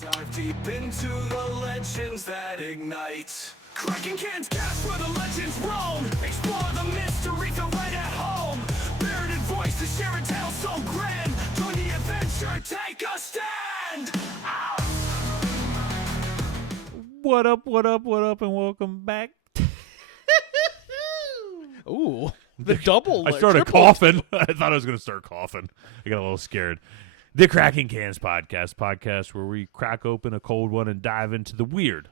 Dive deep into the legends that ignite. Cracking cans cast where the legends roam. Explore the mystery, feel right at home. Bearded voices share a tale so grand. Join the adventure, take a stand. Ow! What up, and welcome back. Ooh, the double. I started coughing. I thought I was going to start coughing. I got a little scared. The Cracking Cans podcast where we crack open a cold one and dive into the weird,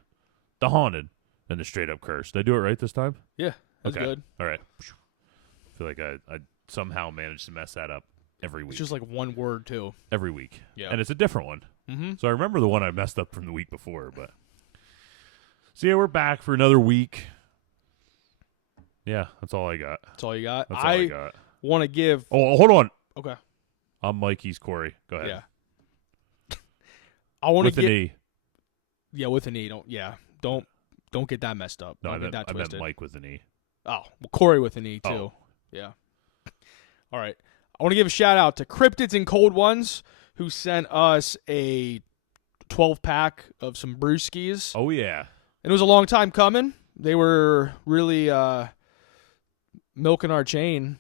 the haunted, and the straight up cursed. Did I do it right this time? Yeah, that's good. All right. I feel like I somehow managed to mess that up every week. It's just like one word, too. Every week. Yeah. And it's a different one. Mm-hmm. So I remember the one I messed up from the week before. But so, yeah, we're back for another week. Yeah, that's all I got. That's all you got? That's all I got. Want to give... Oh, hold on. Okay. I'm Mike. He's Corey. Go ahead. Yeah. I want to With an E. Yeah, with an E. Don't get that messed up. No, Don't get that I meant twisted. Mike with an E. Oh, well, Corey with an E, too. Oh. Yeah. All right. I want to give a shout-out to Cryptids and Cold Ones, who sent us a 12-pack of some brewskis. Oh, yeah. And it was a long time coming. They were really milking our chain.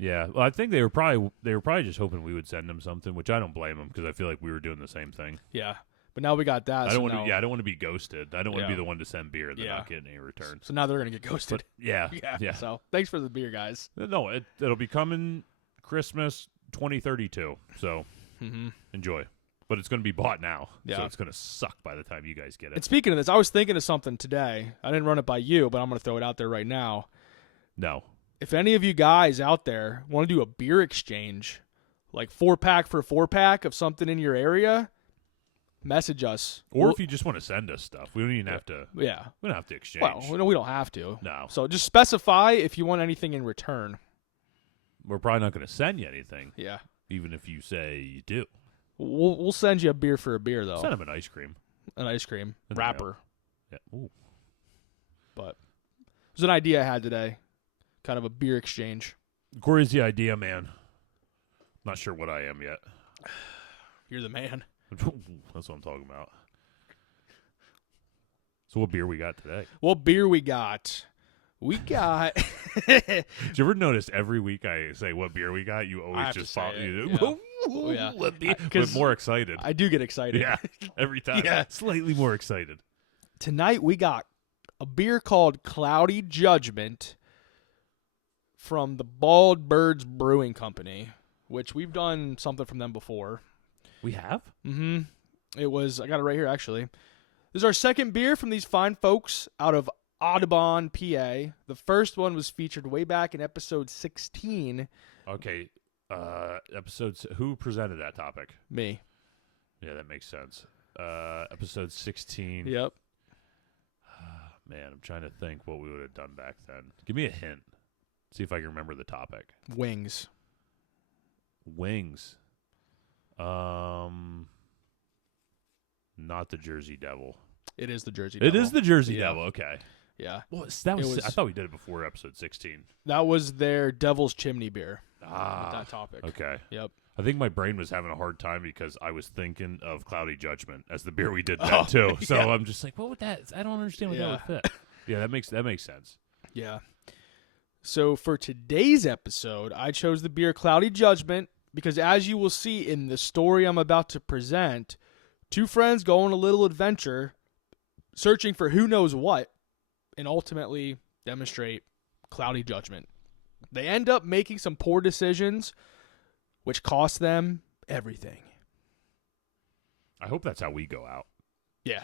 Yeah. Well, I think they were probably just hoping we would send them something, which I don't blame them because I feel like we were doing the same thing. Yeah. But now we got that. I don't want to be ghosted. I don't want to Yeah. be the one to send beer and then not get any return. So now they're going to get ghosted. But, yeah. Yeah. So thanks for the beer, guys. No, it'll be coming Christmas 2032. So enjoy. But it's going to be bought now. Yeah. So it's going to suck by the time you guys get it. And speaking of this, I was thinking of something today. I didn't run it by you, but I'm going to throw it out there right now. No. If any of you guys out there want to do a beer exchange, like 4-pack for 4-pack of something in your area, message us. Or if you just want to send us stuff. We don't even have to. Yeah. We don't have to exchange. Well, we don't have to. No. So just specify if you want anything in return. We're probably not going to send you anything. Yeah. Even if you say you do. We'll send you a beer for a beer, though. Send them an ice cream. An ice cream. And Wrapper. Yeah. Ooh. But it was an idea I had today. Kind of a beer exchange. Corey's the idea man. Not sure what I am yet. You're the man. That's what I'm talking about. So what beer we got today? What beer we got? We got... Did you ever notice every week I say what beer we got, you always just follow Yeah. Get more excited. I do get excited. Yeah, every time. Yeah. Slightly more excited. Tonight we got a beer called Cloudy Judgment from the Bald Birds Brewing Company, which we've done something from them before. We have? Mm-hmm. I got it right here, actually. This is our second beer from these fine folks out of Audubon, PA. The first one was featured way back in episode 16. Okay. Who presented that topic? Me. Yeah, that makes sense. Episode 16. Yep. Man, I'm trying to think what we would have done back then. Give me a hint. See if I can remember the topic. Wings. Not the Jersey Devil. It is the Jersey Devil. It is the Jersey Yeah. Devil. Okay. Yeah. Well, I thought we did it before episode 16. That was their Devil's Chimney beer. Ah. That topic. Okay. Yep. I think my brain was having a hard time because I was thinking of Cloudy Judgment as the beer we did then too. So yeah. I'm just like, what would that? I don't understand what that would fit. Yeah, that makes sense. Yeah. So for today's episode, I chose the beer Cloudy Judgment because, as you will see in the story I'm about to present, two friends go on a little adventure searching for who knows what and ultimately demonstrate cloudy judgment. They end up making some poor decisions, which cost them everything. I hope that's how we go out. Yeah.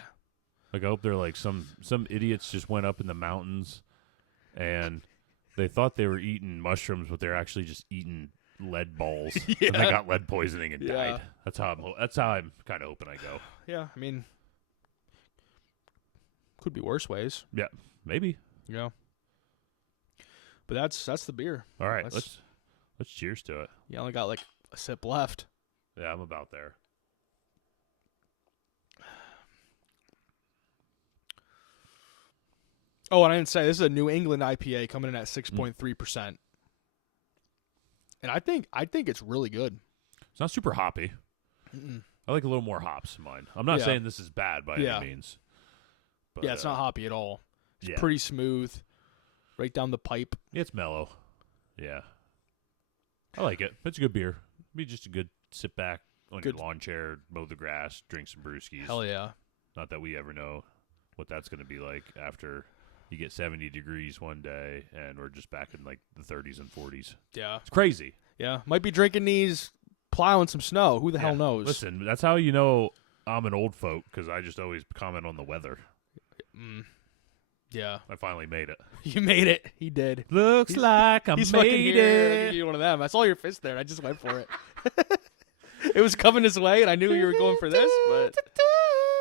Like, I hope they're like some idiots just went up in the mountains and they thought they were eating mushrooms, but they're actually just eating lead balls. Yeah. And they got lead poisoning and Yeah. died. That's how I'm kind of hoping I go. Yeah, I mean, could be worse ways. Yeah, maybe. Yeah. But that's the beer. All right, let's cheers to it. You only got like a sip left. Yeah, I'm about there. Oh, and I didn't say this is a New England IPA coming in at 6.3%. And I think it's really good. It's not super hoppy. Mm-mm. I like a little more hops in mine. I'm not Yeah. saying this is bad by Yeah. any means. But, Yeah, it's not hoppy at all. It's yeah. pretty smooth, right down the pipe. It's mellow. Yeah. I like it. It's a good beer. Be just a good sit back on Good. your lawn chair, mow the grass, drink some brewskis. Hell yeah. Not that we ever know what that's going to be like after you get 70 degrees one day and we're just back in like the 30s and 40s. Yeah. It's crazy. Yeah. Might be drinking these, plowing some snow. Who the hell Yeah. knows? Listen, that's how you know I'm an old folk, because I just always comment on the weather. Yeah. I finally made it. You made it. He did. Looks like I He's fucking made here. I'll it. give you one of them. I saw your fist there. I just went for it. It was coming this way, and I knew you were going for this, but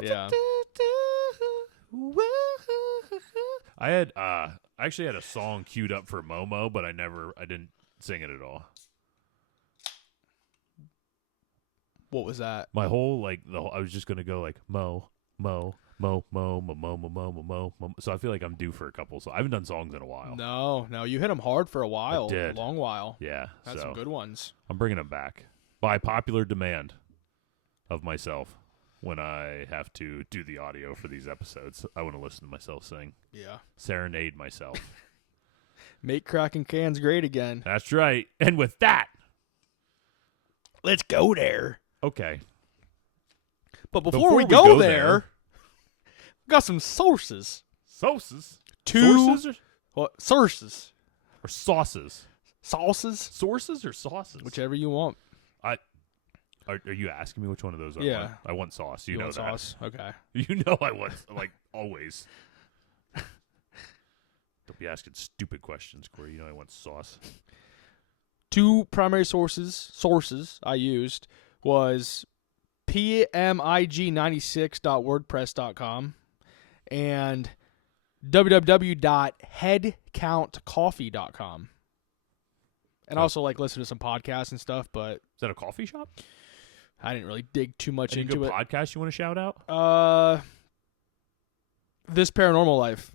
yeah. I actually had a song queued up for Momo, but I didn't sing it at all. What was that? My whole I was just gonna go like Mo, Mo, Mo, Mo, Mo, Mo, Mo, Mo, Mo, Mo. So I feel like I'm due for a couple. So I haven't done songs in a while. No, you hit him hard for a while. did. A long while. Yeah, Had so some good ones. I'm bringing them back by popular demand of myself. When I have to do the audio for these episodes, I want to listen to myself sing, Yeah. serenade myself. Make cracking cans great again. That's right. And with that, Let's go there. okay. But before we go there, we got some sources. Sources. Sources or sauces. Sources or sauces? Whichever you want. Are you asking me which one of those Yeah. I want sauce. You know want that. sauce? Okay. You know I want, always. Don't be asking stupid questions, Corey. You know I want sauce. Two primary sources I used was pmig96.wordpress.com and www.headcountcoffee.com. And also listen to some podcasts and stuff, but Is that a coffee shop? I didn't really dig too much Any into good it. podcast you want to shout out? This Paranormal Life.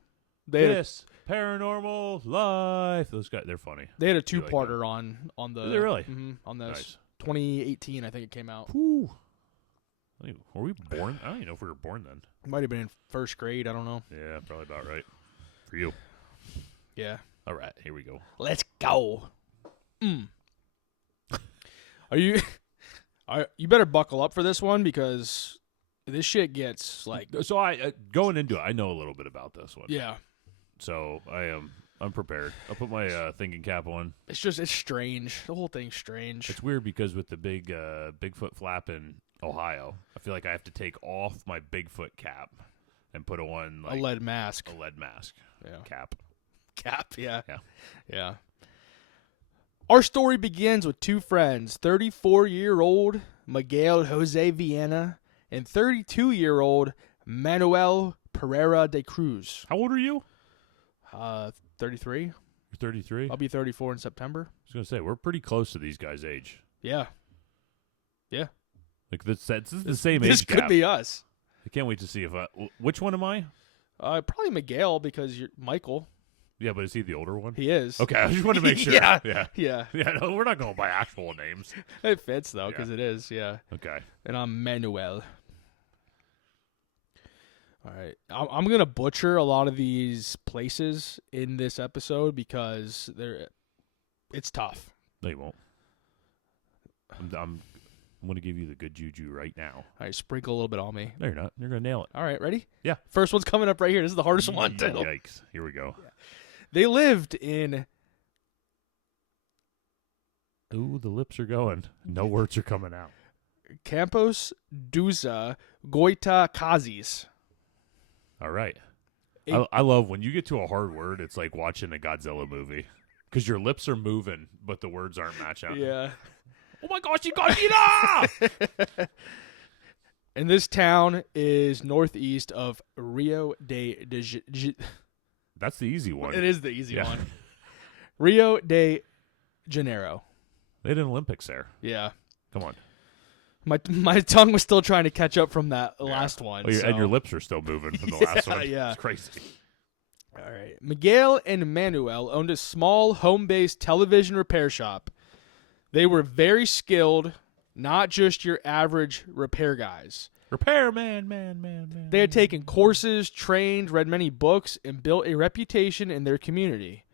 They had This Paranormal Life. Those guys, they're funny. they had a You like two-parter on the Did they really? on this Nice. 2018 I think it came out. Whew. Were we born? I don't even know if we were born then. Might have been in first grade, I don't know. Yeah, probably about right. For you. Yeah. All right, here we go. Let's go. You better buckle up for this one because this shit gets So I going into it, I know a little bit about this one. yeah. So I'm prepared. I'll put my thinking cap on. It's strange. The whole thing's strange. It's weird because with the big Bigfoot flap in Ohio, I feel like I have to take off my Bigfoot cap and put on A lead mask. A lead mask. Yeah. Cap. Yeah. Yeah. Yeah. Our story begins with two friends, 34-year-old Miguel Jose Viana and 32-year-old Manuel Pereira de Cruz. How old are you? 33. You're 33? I'll be 34 in September. I was going to say, we're pretty close to these guys' age. Yeah. Yeah. Like, this is the same This age could gap. be us. I can't wait to see if which one am I? Probably Miguel because you're Michael. Yeah, but is he the older one? He is. Okay, I just want to make sure. Yeah. Yeah. Yeah. Yeah, no, we're not going by actual names. It fits though Yeah. because it is. Yeah. Okay. And I'm Manuel. All right. I'm going to butcher a lot of these places in this episode because it's tough. No, you won't. I'm going to give you the good juju right now. All right, sprinkle a little bit on me. No, you're not. You're going to nail it. All right, ready? Yeah. First one's coming up right here. This is the hardest one, too. Yikes. Here we go. They lived in Ooh, the lips are going. No words are coming out. Campos Duza Goitacazes. All right. Eight- I love when you get to a hard word, it's like watching a Godzilla movie. Because your lips are moving, but the words aren't matching. Yeah. Oh my gosh, you got it! And this town is northeast of Rio de That's the easy one. It is the easy Yeah. one. Rio de Janeiro. They had an Olympics there. Yeah. Come on. My tongue was still trying to catch up from that last one. Oh, and your so- lips are still moving from the last one. Yeah. It's crazy. All right. Miguel and Manuel owned a small home-based television repair shop. They were very skilled, not just your average repair guys. Repairman, man. They had taken courses, trained, read many books, and built a reputation in their community.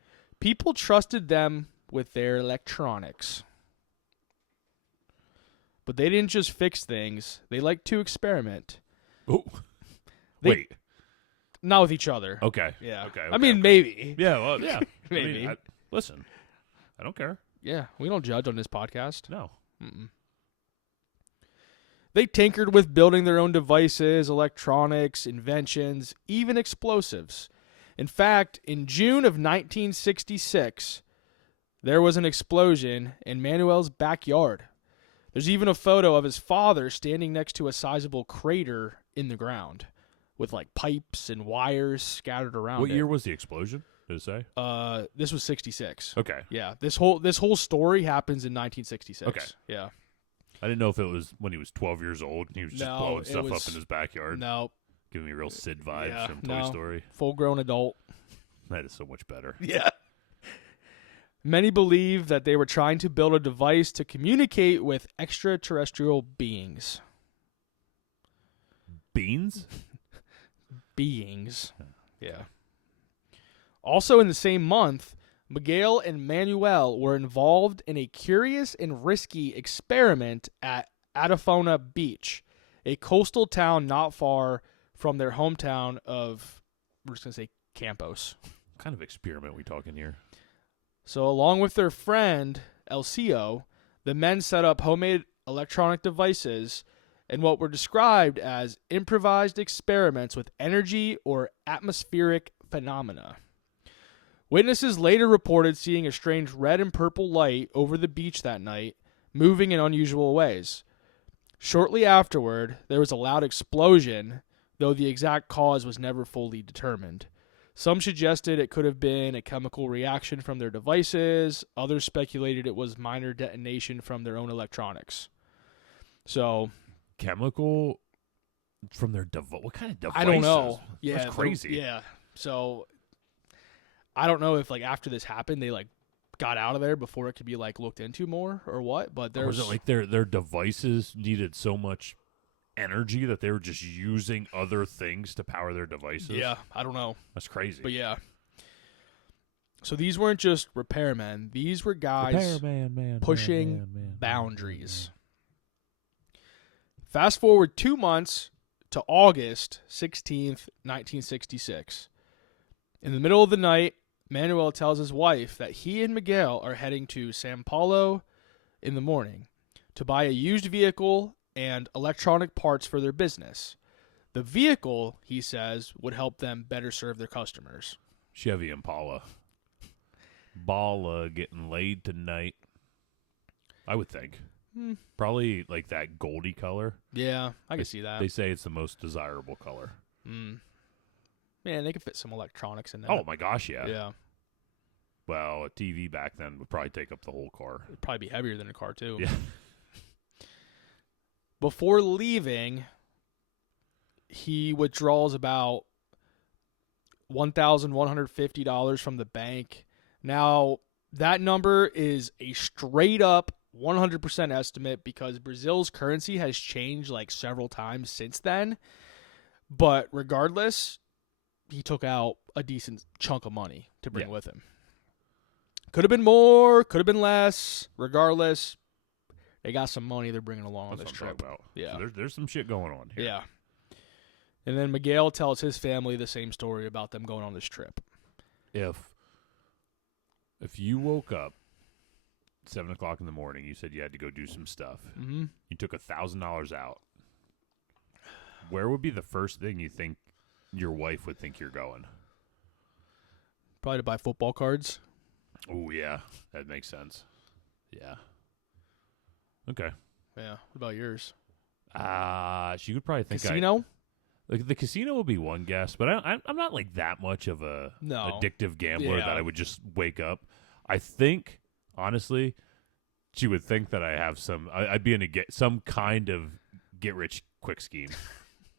People trusted them with their electronics. But they didn't just fix things. They liked to experiment. Oh, wait. Not with each other. Okay. Yeah. Okay. I mean, maybe. Yeah. Well, yeah. Maybe. Listen, I don't care. Yeah. We don't judge on this podcast. No. Mm-mm. They tinkered with building their own devices, electronics, inventions, even explosives. In fact, in June of 1966, there was an explosion in Manuel's backyard. There's even a photo of his father standing next to a sizable crater in the ground with like pipes and wires scattered around What it. year was the explosion? Did it say? This was 66. Okay. Yeah, this whole story happens in 1966. Okay. Yeah. I didn't know if it was when he was 12 years old and he was just No, blowing it stuff was- up in his backyard. No, Giving me real Sid vibes Yeah, from Toy no. Story. full-grown adult. That is so much better. Yeah. Many believe that they were trying to build a device to communicate with extraterrestrial beings. Beans? Beings. Yeah. Also in the same month, Miguel and Manuel were involved in a curious and risky experiment at Atafona Beach, a coastal town not far from their hometown of, we're just going to say Campos. What kind of experiment we talking here? So along with their friend, Elcio, the men set up homemade electronic devices and what were described as improvised experiments with energy or atmospheric phenomena. Witnesses later reported seeing a strange red and purple light over the beach that night, moving in unusual ways. Shortly afterward, there was a loud explosion, though the exact cause was never fully determined. Some suggested it could have been a chemical reaction from their devices. Others speculated it was minor detonation from their own electronics. So, Chemical from their device? What kind of devices? I don't know. Yeah, That's crazy. Yeah. So, I don't know if like after this happened, they like got out of there before it could be like looked into more or what. But Or there's was it like their devices needed so much energy that they were just using other things to power their devices? yeah, I don't know. That's crazy. But yeah. So these weren't just repairmen. These were guys pushing boundaries. Fast forward 2 months to August 16th, 1966. In the middle of the night, Manuel tells his wife that he and Miguel are heading to Sao Paulo in the morning to buy a used vehicle and electronic parts for their business. The vehicle, he says, would help them better serve their customers. Chevy Impala. Balla getting laid tonight. I would think. Probably like that goldy color. Yeah, I can see that. They say it's the most desirable color. Man, they could fit some electronics in there. Oh my gosh, yeah. Yeah. Well, a TV back then would probably take up the whole car. It'd probably be heavier than a car, too. Yeah. Before leaving, he withdraws about $1,150 from the bank. Now, that number is a straight up 100% estimate because Brazil's currency has changed like several times since then. But regardless, he took out a decent chunk of money to bring with him. Could have been more, could have been less. Regardless, they got some money they're bringing along on That's this what I'm trip. talking about. Yeah. So there's some shit going on here. Yeah. And then Miguel tells his family the same story about them going on this trip. If you woke up 7 o'clock in the morning, you said you had to go do some stuff. Mm-hmm. You took $1,000 out. Where would be the first thing you think your wife would think you're going? Probably to buy football cards. Oh, yeah. That makes sense. Yeah. Okay. Yeah. What about yours? She would probably think Casino? like the casino would be one guess, but I'm not like that much of a addictive gambler Yeah. that I would just wake up. I think, honestly, she would think that I have I'd be in some kind of get rich quick scheme.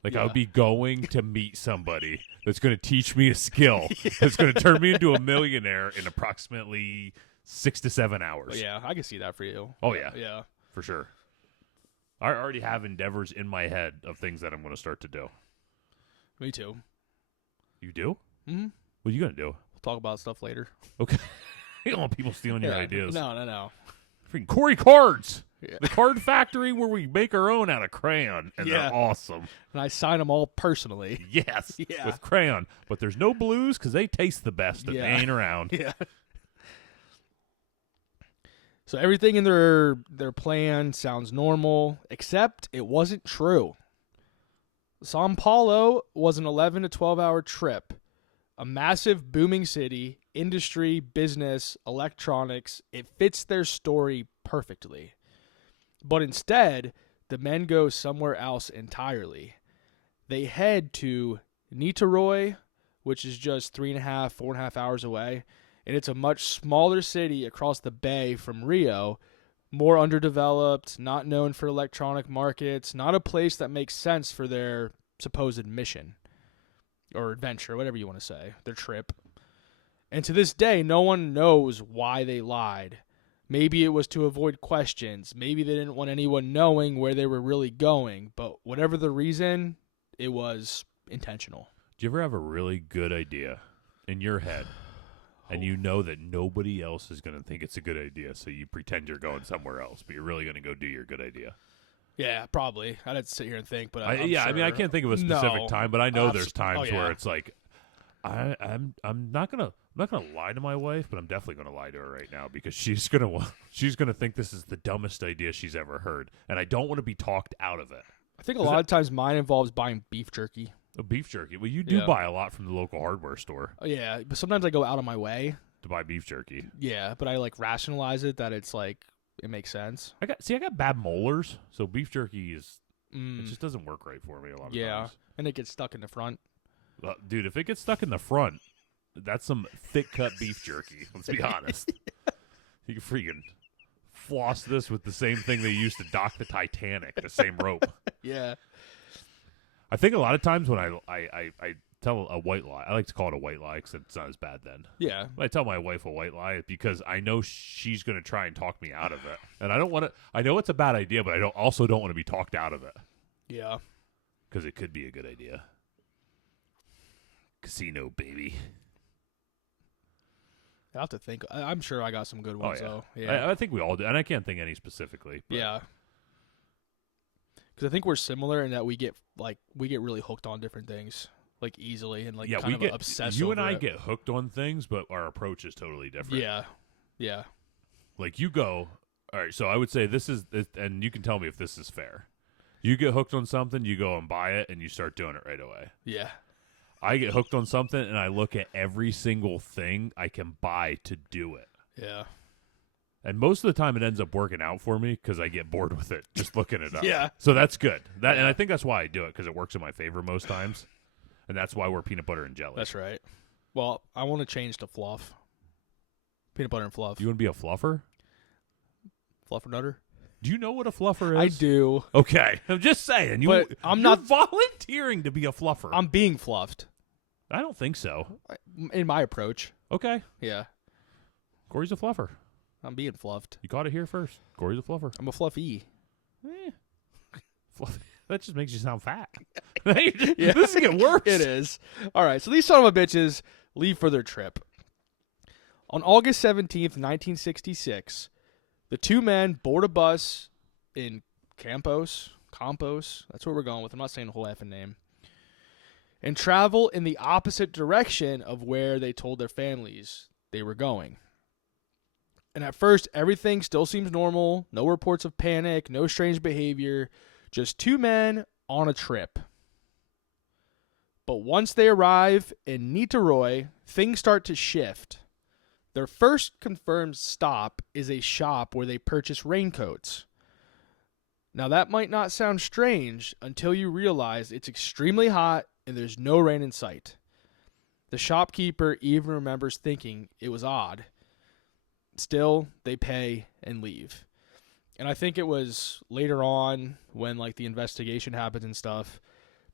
Like I would be going to meet somebody that's going to teach me a skill that's going to turn me into a millionaire in approximately 6 to 7 hours. Yeah, I can see that for you. Oh, yeah. Yeah. For sure. I already have endeavors in my head of things that I'm going to start to do. Me too. You do? Mm-hmm. What are you going to do? We'll talk about stuff later. Okay. You don't want people stealing your ideas. No. Freaking Corey Cards. Yeah. The card factory where we make our own out of crayon. And Yeah. they're awesome. And I sign them all personally. Yes. Yeah. With crayon. But there's no blues because they taste the best and they ain't around. Yeah. So everything in their plan sounds normal, except it wasn't true. Sao Paulo was an 11 to 12 hour trip. A massive booming city, industry, business, electronics. It fits their story perfectly. But instead, the men go somewhere else entirely. They head to Niterói, which is just 4.5 hours away. And it's a much smaller city across the bay from Rio, more underdeveloped, not known for electronic markets, not a place that makes sense for their supposed mission or adventure, whatever you want to say, their trip. And to this day, no one knows why they lied. Maybe it was to avoid questions. Maybe they didn't want anyone knowing where they were really going. But whatever the reason, it was intentional. Do you ever have a really good idea in your head? And you know that nobody else is going to think it's a good idea, so you pretend you're going somewhere else, but you're really going to go do your good idea. Yeah, probably. I'd have to sit here and think, but I'm I sure. mean, I can't think of a specific time, but I know there's times Oh, yeah. where it's like, I'm not gonna lie to my wife, but I'm definitely gonna lie to her right now because she's gonna think this is the dumbest idea she's ever heard, and I don't want to be talked out of it. I think a lot of times mine involves buying beef jerky. Beef jerky. Well, you do Yeah. buy a lot from the local hardware store Oh, yeah, but sometimes I go out of my way. to buy beef jerky. Yeah, but I like rationalize it that it's like it makes sense. I got bad molars, so beef jerky is it Mm, just doesn't work right for me a lot of yeah, times. and it gets stuck in the front. Well, dude, if it gets stuck in the front, that's some thick cut beef jerky. Let's be honest. You can freaking floss this with the same thing they used to dock the Titanic, the same rope. Yeah. I think a lot of times when I tell a white lie, I like to call it a white lie because it's not as bad then. Yeah. When I tell my wife a white lie because I know she's going to try and talk me out of it. And I don't want to, I know it's a bad idea, but I also don't want to be talked out of it Yeah. because it could be a good idea. Casino, baby. I have to think. I'm sure I got some good ones, Oh, though. yeah. Yeah. I think we all do. And I can't think any specifically. But Yeah. Because I think we're similar in that we get really hooked on different things like easily and like yeah, kind we of get obsessed. you and over I it. get hooked on things, but our approach is totally different. Yeah. Yeah. Like you go, all right, so I would say this is, and you can tell me if this is fair. You get hooked on something, you go and buy it, and you start doing it right away. Yeah. I get hooked on something, and I look at every single thing I can buy to do it. Yeah. And most of the time, it ends up working out for me because I get bored with it, just looking it up. Yeah. So that's good. And I think that's why I do it, because it works in my favor most times. And that's why we're peanut butter and jelly. That's right. Well, I want to change to fluff. Peanut butter and fluff. You want to be a fluffer? Fluffer nutter? Do you know what a fluffer is? I do. Okay. I'm just saying. But I'm you're not volunteering to be a fluffer. I'm being fluffed I don't think so. in my approach. Okay. Yeah. Corey's a fluffer. I'm being fluffed. You caught it here first. Corey's a fluffer. I'm a fluffy. Fluffy. That just makes you sound fat. Yeah. This is getting worse. It is. All right. So these son of a bitches leave for their trip. On August 17th, 1966, the two men board a bus in Campos. That's what we're going with. I'm not saying the whole effing name. And travel in the opposite direction of where they told their families they were going. And at first, everything still seems normal. No reports of panic, no strange behavior. Just two men on a trip. But once they arrive in Niterói, things start to shift. Their first confirmed stop is a shop where they purchase raincoats. Now that might not sound strange until you realize it's extremely hot and there's no rain in sight. The shopkeeper even remembers thinking it was odd. Still, they pay and leave. And I think it was later on when like the investigation happens and stuff,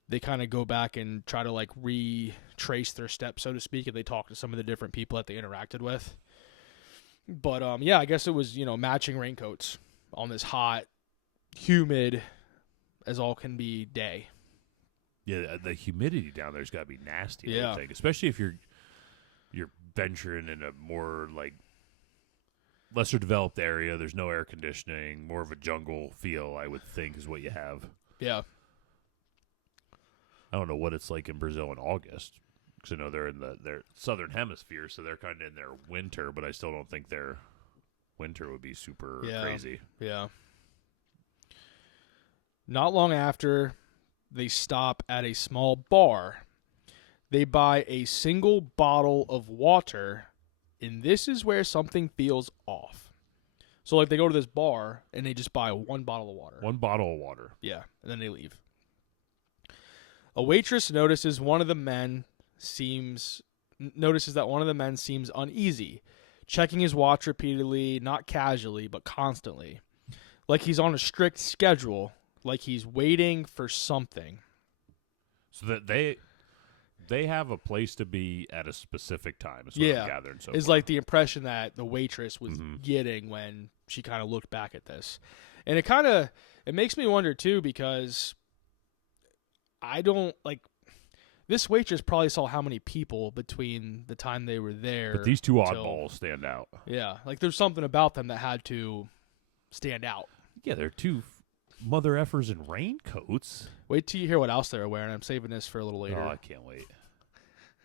they kind of go back and try to like retrace their steps, so to speak, and they talk to some of the different people that they interacted with. But yeah, I guess it was, matching raincoats on this hot humid as all can be day. Yeah, the humidity down there's got to be nasty. I Yeah. would think, especially if you're venturing in a more like lesser developed area. There's no air conditioning, more of a jungle feel. I would think is what you have. Yeah. I don't know what it's like in Brazil in August because I know they're in their southern hemisphere, so they're kind of in their winter. But I still don't think their winter would be super crazy. Yeah. Not long after, they stop at a small bar. They buy a single bottle of water, and this is where something feels off. So, like, they go to this bar, and they just buy one bottle of water. One bottle of water. Yeah, and then they leave. A waitress notices that one of the men seems uneasy, checking his watch repeatedly, not casually, but constantly. Like he's on a strict schedule, like he's waiting for something. So that they have a place to be at a specific time. Is what I'm gathering so Is far. like the impression that the waitress was getting when she kind of looked back at this. And it makes me wonder too, because I don't like this waitress probably saw how many people between the time they were there. But these two oddballs stand out. Yeah, like there's something about them that had to stand out. Yeah, they're two mother effers in raincoats. Wait till you hear what else they were wearing. I'm saving this for a little later. Oh, I can't wait.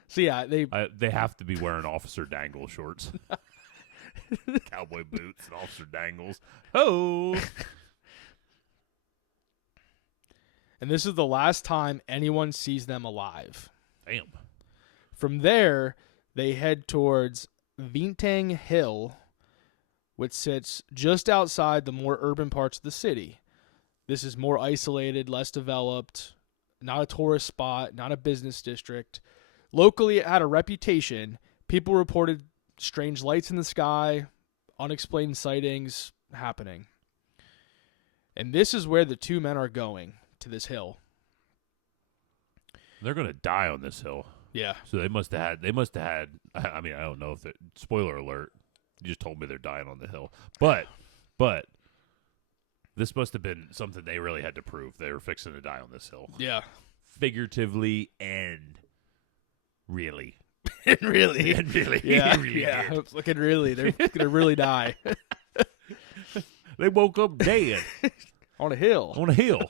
So yeah, they have to be wearing Officer Dangle shorts, cowboy boots, and Officer Dangles. Oh. And this is the last time anyone sees them alive. Damn. From there, they head towards Vintang Hill, which sits just outside the more urban parts of the city. This is more isolated, less developed, not a tourist spot, not a business district. Locally, it had a reputation. People reported strange lights in the sky, unexplained sightings happening. And this is where the two men are going, to this hill. They're gonna die on this hill. Yeah. So they must have had. I mean, I don't know if spoiler alert. You just told me they're dying on the hill, but this must have been something they really had to prove. They were fixing to die on this hill. Yeah. Figuratively and really. Really. And really. Yeah. Really Yeah. did. It's looking really. They're gonna really die They woke up dead on a hill. on a hill.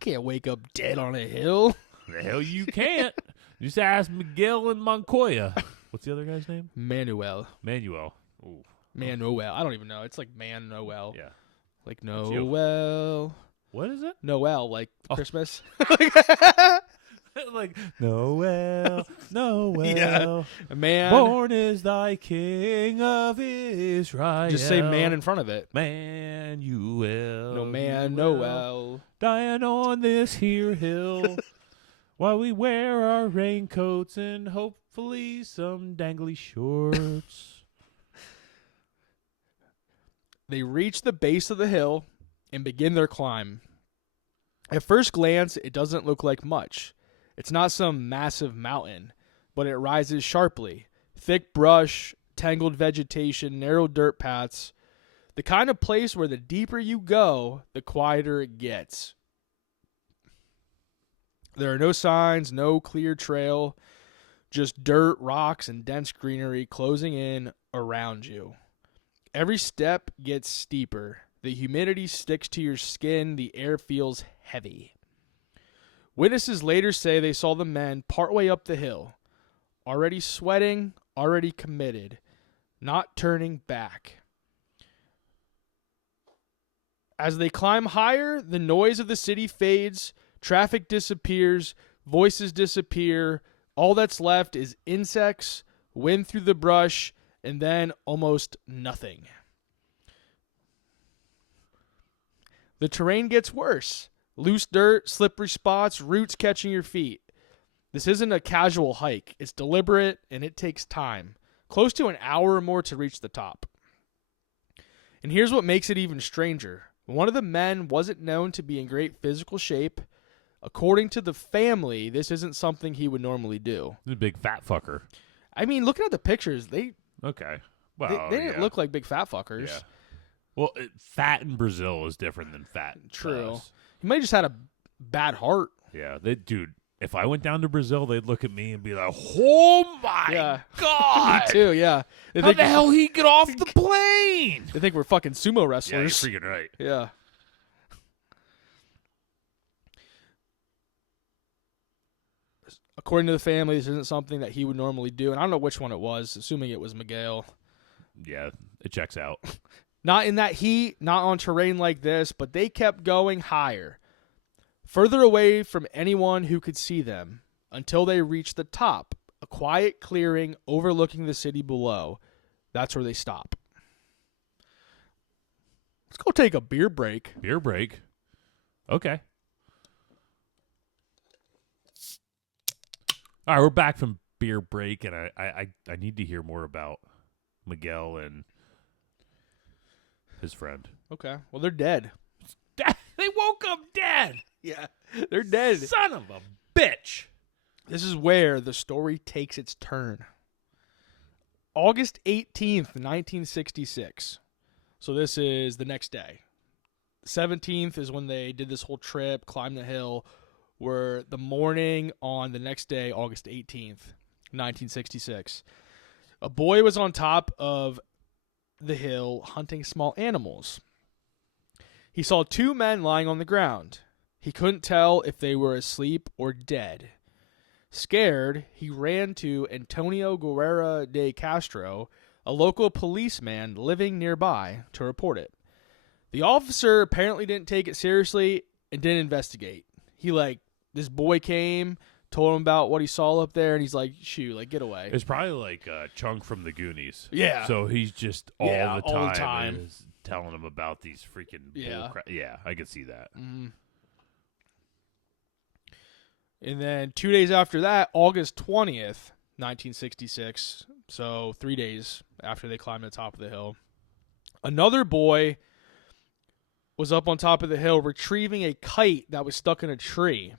Can't wake up dead on a hill. The hell you can't. Just ask Miguel and Montoya. What's the other guy's name? Manuel. Manuel. Ooh. Manuel. I don't even know. It's like Noel. Yeah. Like you? Noel. What is it? Noel, like Christmas. Like Noel, Noel. Yeah. Man. Born is thy King of Israel. Just say man in front of it. Manuel. No man, Noel. Dying on this here hill while we wear our raincoats and hopefully some dangly shorts. They reach the base of the hill and begin their climb. At first glance, it doesn't look like much. It's not some massive mountain, but it rises sharply. Thick brush, tangled vegetation, narrow dirt paths. The kind of place where the deeper you go, the quieter it gets. There are no signs, no clear trail, just dirt, rocks, and dense greenery closing in around you. Every step gets steeper. The humidity sticks to your skin. The air feels heavy. Witnesses later say they saw the men partway up the hill, already sweating, already committed, not turning back. As they climb higher, the noise of the city fades, traffic disappears, voices disappear. All that's left is insects, wind through the brush, and then almost nothing. The terrain gets worse. Loose dirt, slippery spots, roots catching your feet. This isn't a casual hike. It's deliberate, and it takes time. Close to an hour or more to reach the top. And here's what makes it even stranger. One of the men wasn't known to be in great physical shape. According to the family, this isn't something he would normally do. This is a big fat fucker. I mean, looking at the pictures, they Okay. Well, they didn't look like big fat fuckers. Yeah. Well, fat in Brazil is different than fat. True. He might have just had a bad heart. Yeah, dude. If I went down to Brazil, they'd look at me and be like, "Oh my god!" Me too. Yeah. How the hell he get off the plane? They think we're fucking sumo Yeah, wrestlers. you're freaking right. Yeah. According to the family, this isn't something that he would normally do, and I don't know which one it was, assuming it was Miguel. Yeah, it checks out. Not in that heat, not on terrain like this, but they kept going higher, further away from anyone who could see them, until they reached the top, a quiet clearing overlooking the city below. That's where they stop. Let's go take a beer break. Beer break. Okay. All right, we're back from beer break, and I need to hear more about Miguel and his friend. Okay. Well, they're dead. They woke up dead. Yeah. They're dead. Son of a bitch. This is where the story takes its turn. August 18th, 1966. So this is the next day. 17th is when they did this whole trip, climbed the hill. Were the morning on the next day, August 18th, 1966. A boy was on top of the hill hunting small animals. He saw two men lying on the ground. He couldn't tell if they were asleep or dead. Scared, he ran to Antonio Guerrera de Castro, a local policeman living nearby, to report it. The officer apparently didn't take it seriously and didn't investigate. This boy came, told him about what he saw up there, and he's like, shoot, get away. It's probably like Chunk from the Goonies. Yeah. So he's just all the time is telling him about these freaking bull crap. Yeah, I could see that. Mm-hmm. And then 2 days after that, August 20th, 1966, so 3 days after they climbed the top of the hill, another boy was up on top of the hill retrieving a kite that was stuck in a tree.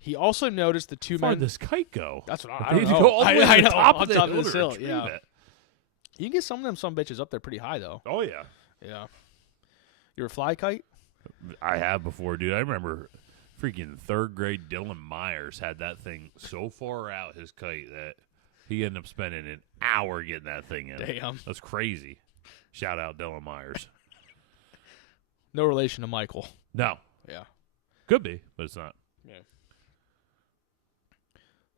He also noticed the two men. Where'd this kite go? That's what They I don't need to know. go all the way to I the know, top on of the top hill of this to hill. retrieve Yeah, it. you can get some of them bitches up there pretty high though. Oh yeah. Yeah. You ever fly a kite? I have before, dude. I remember freaking third grade Dylan Myers had that thing so far out, his kite, that he ended up spending an hour getting that thing in. Damn. That's crazy. Shout out Dylan Myers. No relation to Michael. No. Yeah. Could be, but it's not. Yeah.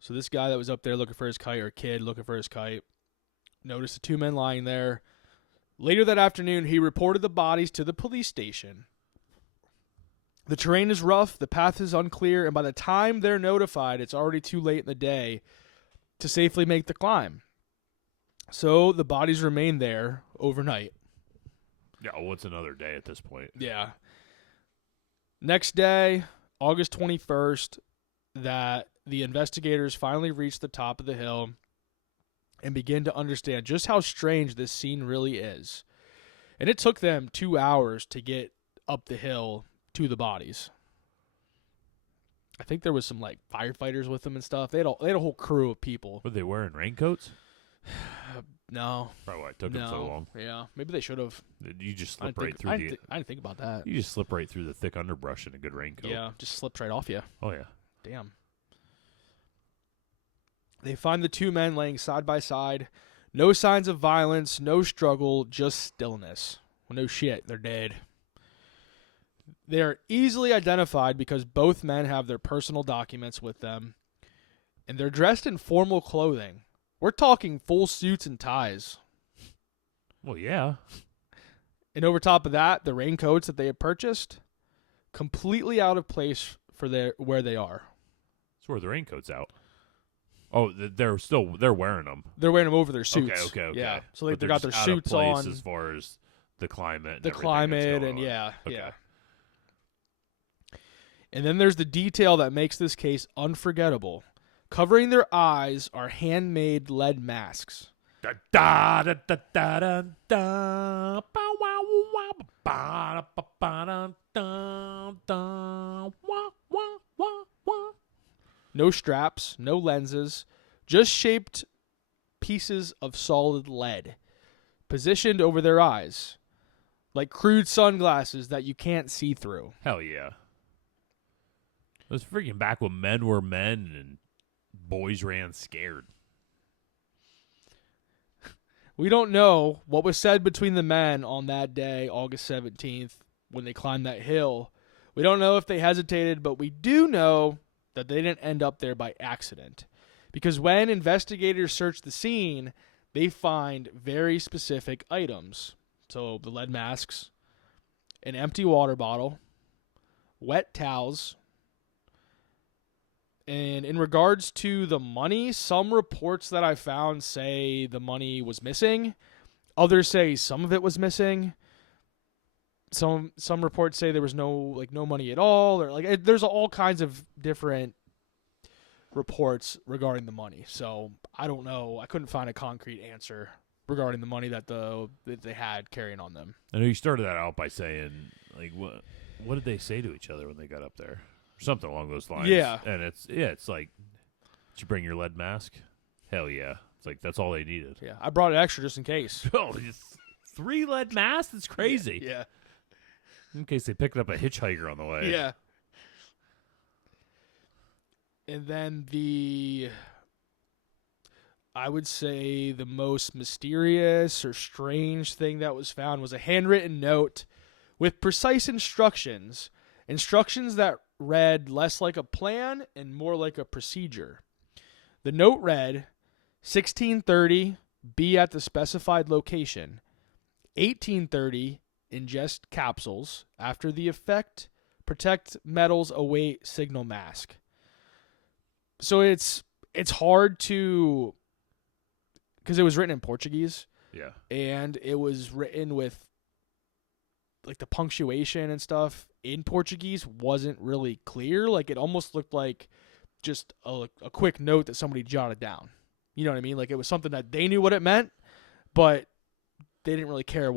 So this guy that was up there looking for his kite, or kid looking for his kite, noticed the two men lying there. Later that afternoon, he reported the bodies to the police station. The terrain is rough, the path is unclear, and by the time they're notified, it's already too late in the day to safely make the climb. So the bodies remain there overnight. Yeah, what's another day at this point? Yeah. Next day, August 21st, that the investigators finally reached the top of the hill and begin to understand just how strange this scene really is. And it took them 2 hours to get up the hill to the bodies. I think there was some firefighters with them and stuff. They had a whole crew of people. Were they wearing raincoats? No. Probably why it took them so long. Yeah, maybe they should have. You just slip right through I didn't think about that. You just slip right through the thick underbrush in a good raincoat. Yeah, just slipped right off you. Oh yeah. Damn. They find the two men laying side by side. No signs of violence, no struggle, just stillness. Well, no shit, they're dead. They are easily identified because both men have their personal documents with them, and they're dressed in formal clothing. We're talking full suits and ties. Well, yeah. And over top of that, the raincoats that they had purchased, completely out of place for where they are. So where the raincoat's out. Oh, they're wearing them. They're wearing them over their suits. Okay. Yeah, so But they they're got their just out of suits place on. as far as the climate. The And climate everything and that's going on. yeah. And then there's the detail that makes this case unforgettable. Covering their eyes are handmade lead masks. Da da da da da da da. Bow wow wow. Ba da ba ba da da. Wah wah wah wah. No straps, no lenses, just shaped pieces of solid lead, positioned over their eyes. Like crude sunglasses that you can't see through. Hell yeah. It was freaking back when men were men and boys ran scared. We don't know what was said between the men on that day, August 17th, when they climbed that hill. We don't know if they hesitated, but we do know that they didn't end up there by accident. Because when investigators search the scene, they find very specific items. So the lead masks, an empty water bottle, wet towels, and in regards to the money, some reports that I found say the money was missing. Others say some of it was missing. Some reports say there was no money at all, or there's all kinds of different reports regarding the money. So I don't know. I couldn't find a concrete answer regarding the money that they had carrying on them. I know you started that out by saying, like, what did they say to each other when they got up there? Something along those lines. Yeah. And it's like, did you bring your lead mask? Hell yeah. It's like, that's all they needed. Yeah, I brought it extra just in case. Oh, 3 lead masks? That's crazy. Yeah. In case they picked up a hitchhiker on the way. Yeah. And then I would say the most mysterious or strange thing that was found was a handwritten note with precise instructions that read less like a plan and more like a procedure. The note read, 1630, be at the specified location. 1830, ingest capsules. After the effect, protect metals, await signal mask. So it's hard to, because it was written in Portuguese. Yeah. And it was written with, like, the punctuation and stuff in Portuguese wasn't really clear. Like, it almost looked like just a quick note that somebody jotted down. You know what I mean? Like, it was something that they knew what it meant, but they didn't really care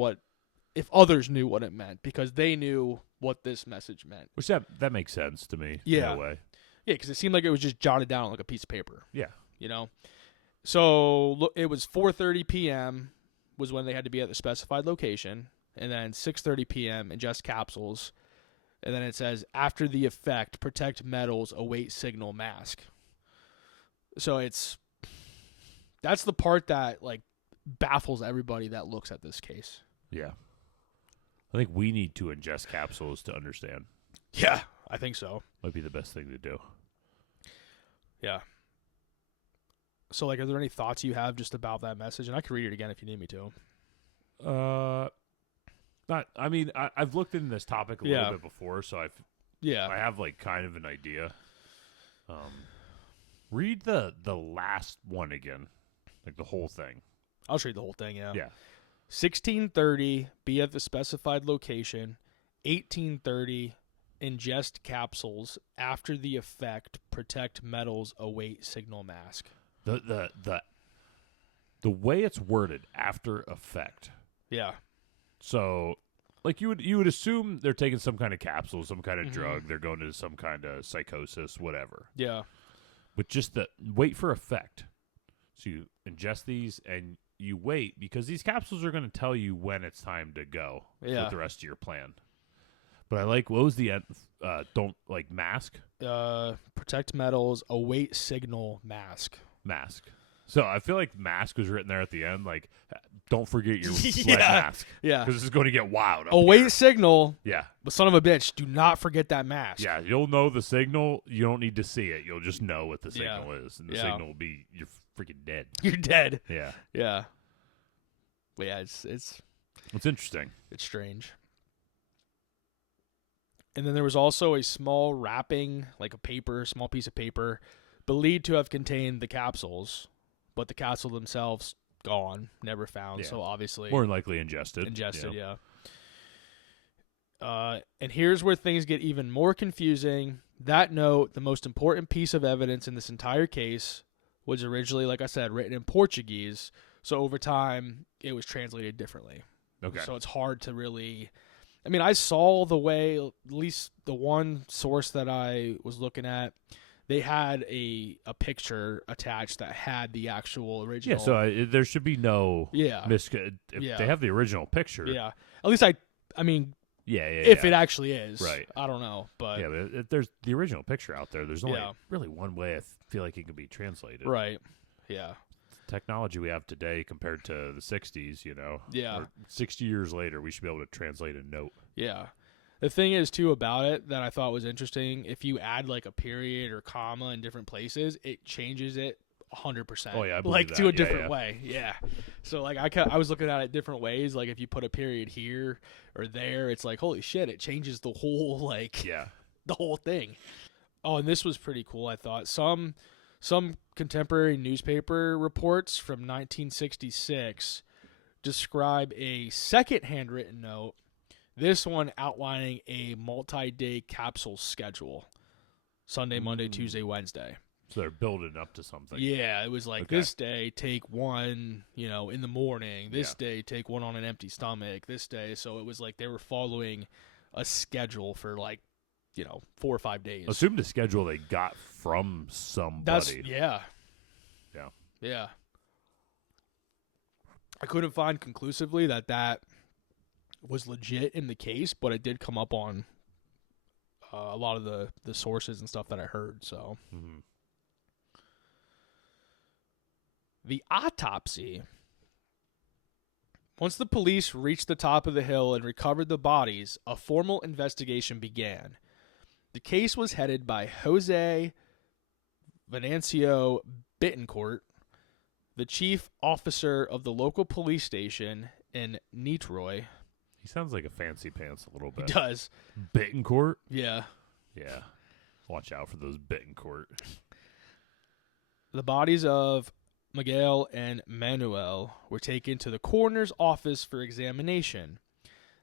if others knew what it meant, because they knew what this message meant. Which that makes sense to me. Yeah. In a way. Yeah, because it seemed like it was just jotted down on like a piece of paper. Yeah. You know? So it was 4:30 p.m. was when they had to be at the specified location, and then 6:30 p.m. ingest capsules, and then it says, after the effect, protect metals, await signal mask. So that's the part that, like, baffles everybody that looks at this case. Yeah. I think we need to ingest capsules to understand. Yeah, I think so. Might be the best thing to do. Yeah. So, like, are there any thoughts you have just about that message? And I can read it again if you need me to. I've looked into this topic a little bit before, so I have like kind of an idea. Read the last one again, like the whole thing. I'll just read the whole thing. Yeah. Yeah. 1630, be at the specified location. 1830, ingest capsules. After the effect, protect metals, await signal mask. The way it's worded, after effect. Yeah. So, like, you would assume they're taking some kind of capsule, some kind of drug, they're going into some kind of psychosis, whatever. Yeah. But just wait for effect. So you ingest these and you wait, because these capsules are going to tell you when it's time to go with the rest of your plan. But I like, what was the end? Mask? Protect metals, await signal mask. Mask. So I feel like mask was written there at the end, like, don't forget your lead Yeah. mask. Yeah. Because this is going to get wild. Await signal. Yeah. But son of a bitch, do not forget that mask. Yeah, you'll know the signal. You don't need to see it. You'll just know what the signal is. And the Yeah. signal will be, you're freaking dead. You're dead. Yeah. Yeah. But yeah, it's interesting. It's strange. And then there was also a small wrapping, like a small piece of paper, believed to have contained the capsules, but the capsule themselves gone, never found. Yeah. So obviously More than likely ingested. ingested. Yeah. And here's where things get even more confusing. That note, the most important piece of evidence in this entire case, was originally, like I said, written in Portuguese. So over time, it was translated differently. Okay. So it's hard to really. I mean, I saw the way, at least the one source that I was looking at, they had a picture attached that had the actual original. Yeah, so there should be no Yeah. if Yeah. they have the original picture. Yeah. At least I mean, Yeah, if it actually is. Right. I don't know. But Yeah, but there's the original picture out there. There's only Yeah. really one way I feel like it can be translated. right. Yeah. Technology we have today compared to the 60s, you know. Yeah. Or 60 years later, we should be able to translate a note. Yeah. The thing is, too, about it that I thought was interesting, if you add like a period or comma in different places, it changes it 100%. Oh, yeah, I believe like that. to a Yeah, different yeah. way. Yeah. So like I was looking at it different ways. Like if you put a period here or there, it's like holy shit, it changes the whole like Yeah. the whole thing. Oh, and this was pretty cool. I thought some contemporary newspaper reports from 1966 describe a second handwritten note. This one outlining a multi-day capsule schedule: Sunday, Monday, Tuesday, Wednesday. So they're building up to something. Yeah, it was like Okay. this day take one, in the morning. This Yeah. day take one on an empty stomach. This day, so it was like they were following a schedule for like, 4 or 5 days. Assume the schedule they got from somebody. That's yeah. Yeah. Yeah. I couldn't find conclusively that was legit in the case, but it did come up on a lot of the sources and stuff that I heard. So Mm-hmm. the autopsy. Once the police reached the top of the hill and recovered the bodies, a formal investigation began. The case was headed by Jose Venancio Bittencourt, the chief officer of the local police station in Nitroy. He sounds like a fancy pants a little He bit. does. Bittencourt? Yeah. Yeah. Watch out for those Bittencourt. The bodies of Miguel and Manuel were taken to the coroner's office for examination.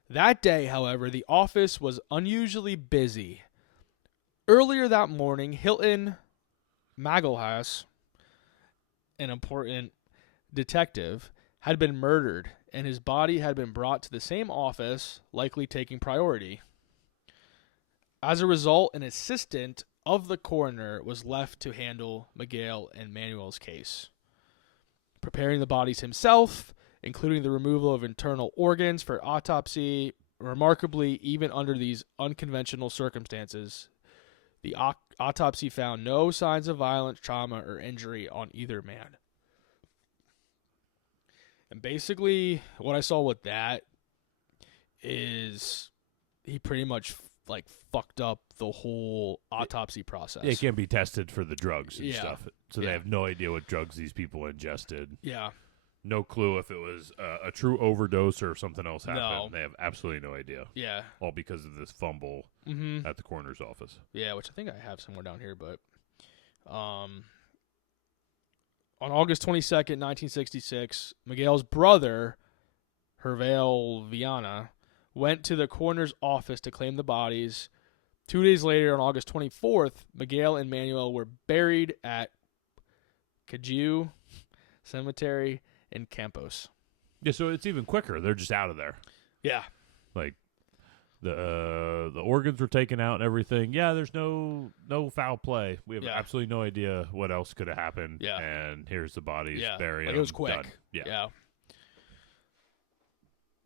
That day, however, the office was unusually busy. Earlier that morning, Hilton Magalhaes, an important detective, had been murdered, and his body had been brought to the same office, likely taking priority. As a result, an assistant of the coroner was left to handle Miguel and Manuel's case, preparing the bodies himself, including the removal of internal organs for autopsy. Remarkably, even under these unconventional circumstances, the autopsy found no signs of violent trauma or injury on either man. And basically, what I saw with that is he pretty much fucked up the whole autopsy process. It can be tested for the drugs and Yeah. stuff. So Yeah. they have no idea what drugs these people ingested. Yeah. No clue if it was a true overdose or if something else happened. No. They have absolutely no idea. Yeah. All because of this fumble Mm-hmm. at the coroner's office. Yeah, which I think I have somewhere down here, but on August 22nd, 1966, Miguel's brother, Hervé Viana, went to the coroner's office to claim the bodies. 2 days later, on August 24th, Miguel and Manuel were buried at Caju Cemetery in Campos. Yeah, so it's even quicker. They're just out of there. Yeah. Like the organs were taken out and everything. Yeah, there's no foul play. We have Yeah. absolutely no idea what else could have happened. Yeah. And here's the bodies. Yeah. Bury Like, them. it was quick. Done. Yeah.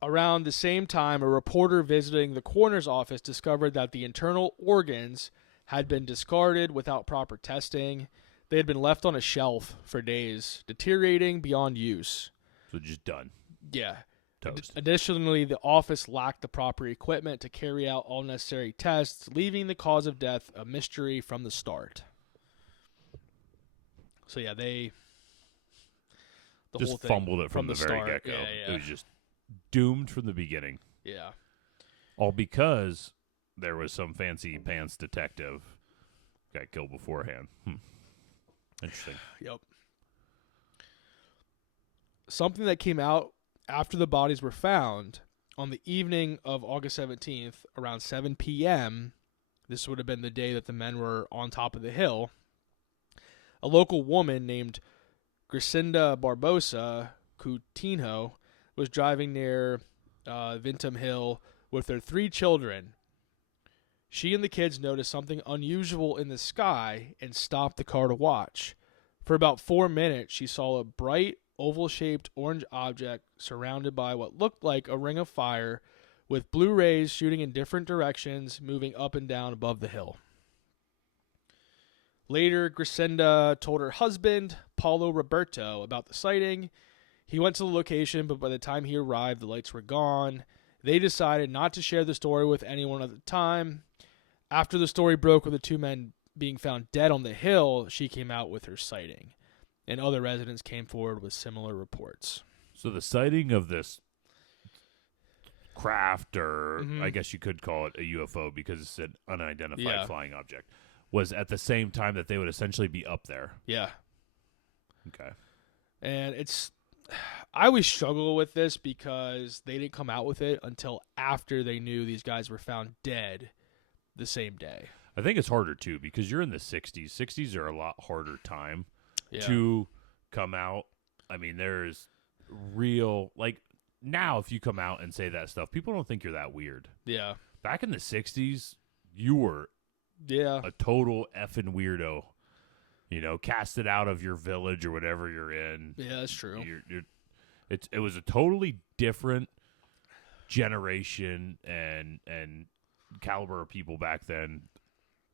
Around the same time, a reporter visiting the coroner's office discovered that the internal organs had been discarded without proper testing. They had been left on a shelf for days, deteriorating beyond use. So just done. Yeah. Toast. Additionally, the office lacked the proper equipment to carry out all necessary tests, leaving the cause of death a mystery from the start. So yeah, the Just whole thing fumbled it from the very start. get-go. Yeah. It was just doomed from the beginning. Yeah. All because there was some fancy pants detective got killed beforehand. Interesting. Yep. Something that came out after the bodies were found on the evening of August 17th, around 7 p.m., this would have been the day that the men were on top of the hill, a local woman named Griselda Barbosa Coutinho was driving near Vintum Hill with their 3 children. She and the kids noticed something unusual in the sky and stopped the car to watch. For about 4 minutes, she saw a bright, oval-shaped orange object surrounded by what looked like a ring of fire with blue rays shooting in different directions, moving up and down above the hill. Later, Griselda told her husband, Paulo Roberto, about the sighting. He went to the location, but by the time he arrived, the lights were gone. They decided not to share the story with anyone at the time. After the story broke with the two men being found dead on the hill, she came out with her sighting, and other residents came forward with similar reports. So the sighting of this craft, or I guess you could call it a UFO because it's an unidentified flying object, was at the same time that they would essentially be up there. Yeah. Okay. And I always struggle with this because they didn't come out with it until after they knew these guys were found dead the same day. I think it's harder, too, because you're in the 60s. 60s are a lot harder time Yeah. to come out. I mean, there's real, like, now if you come out and say that stuff, people don't think you're that weird. Yeah. Back in the 60s, you were a total effing weirdo. You know, casted out of your village or whatever you're in. Yeah, that's true. It was a totally different generation and caliber of people back then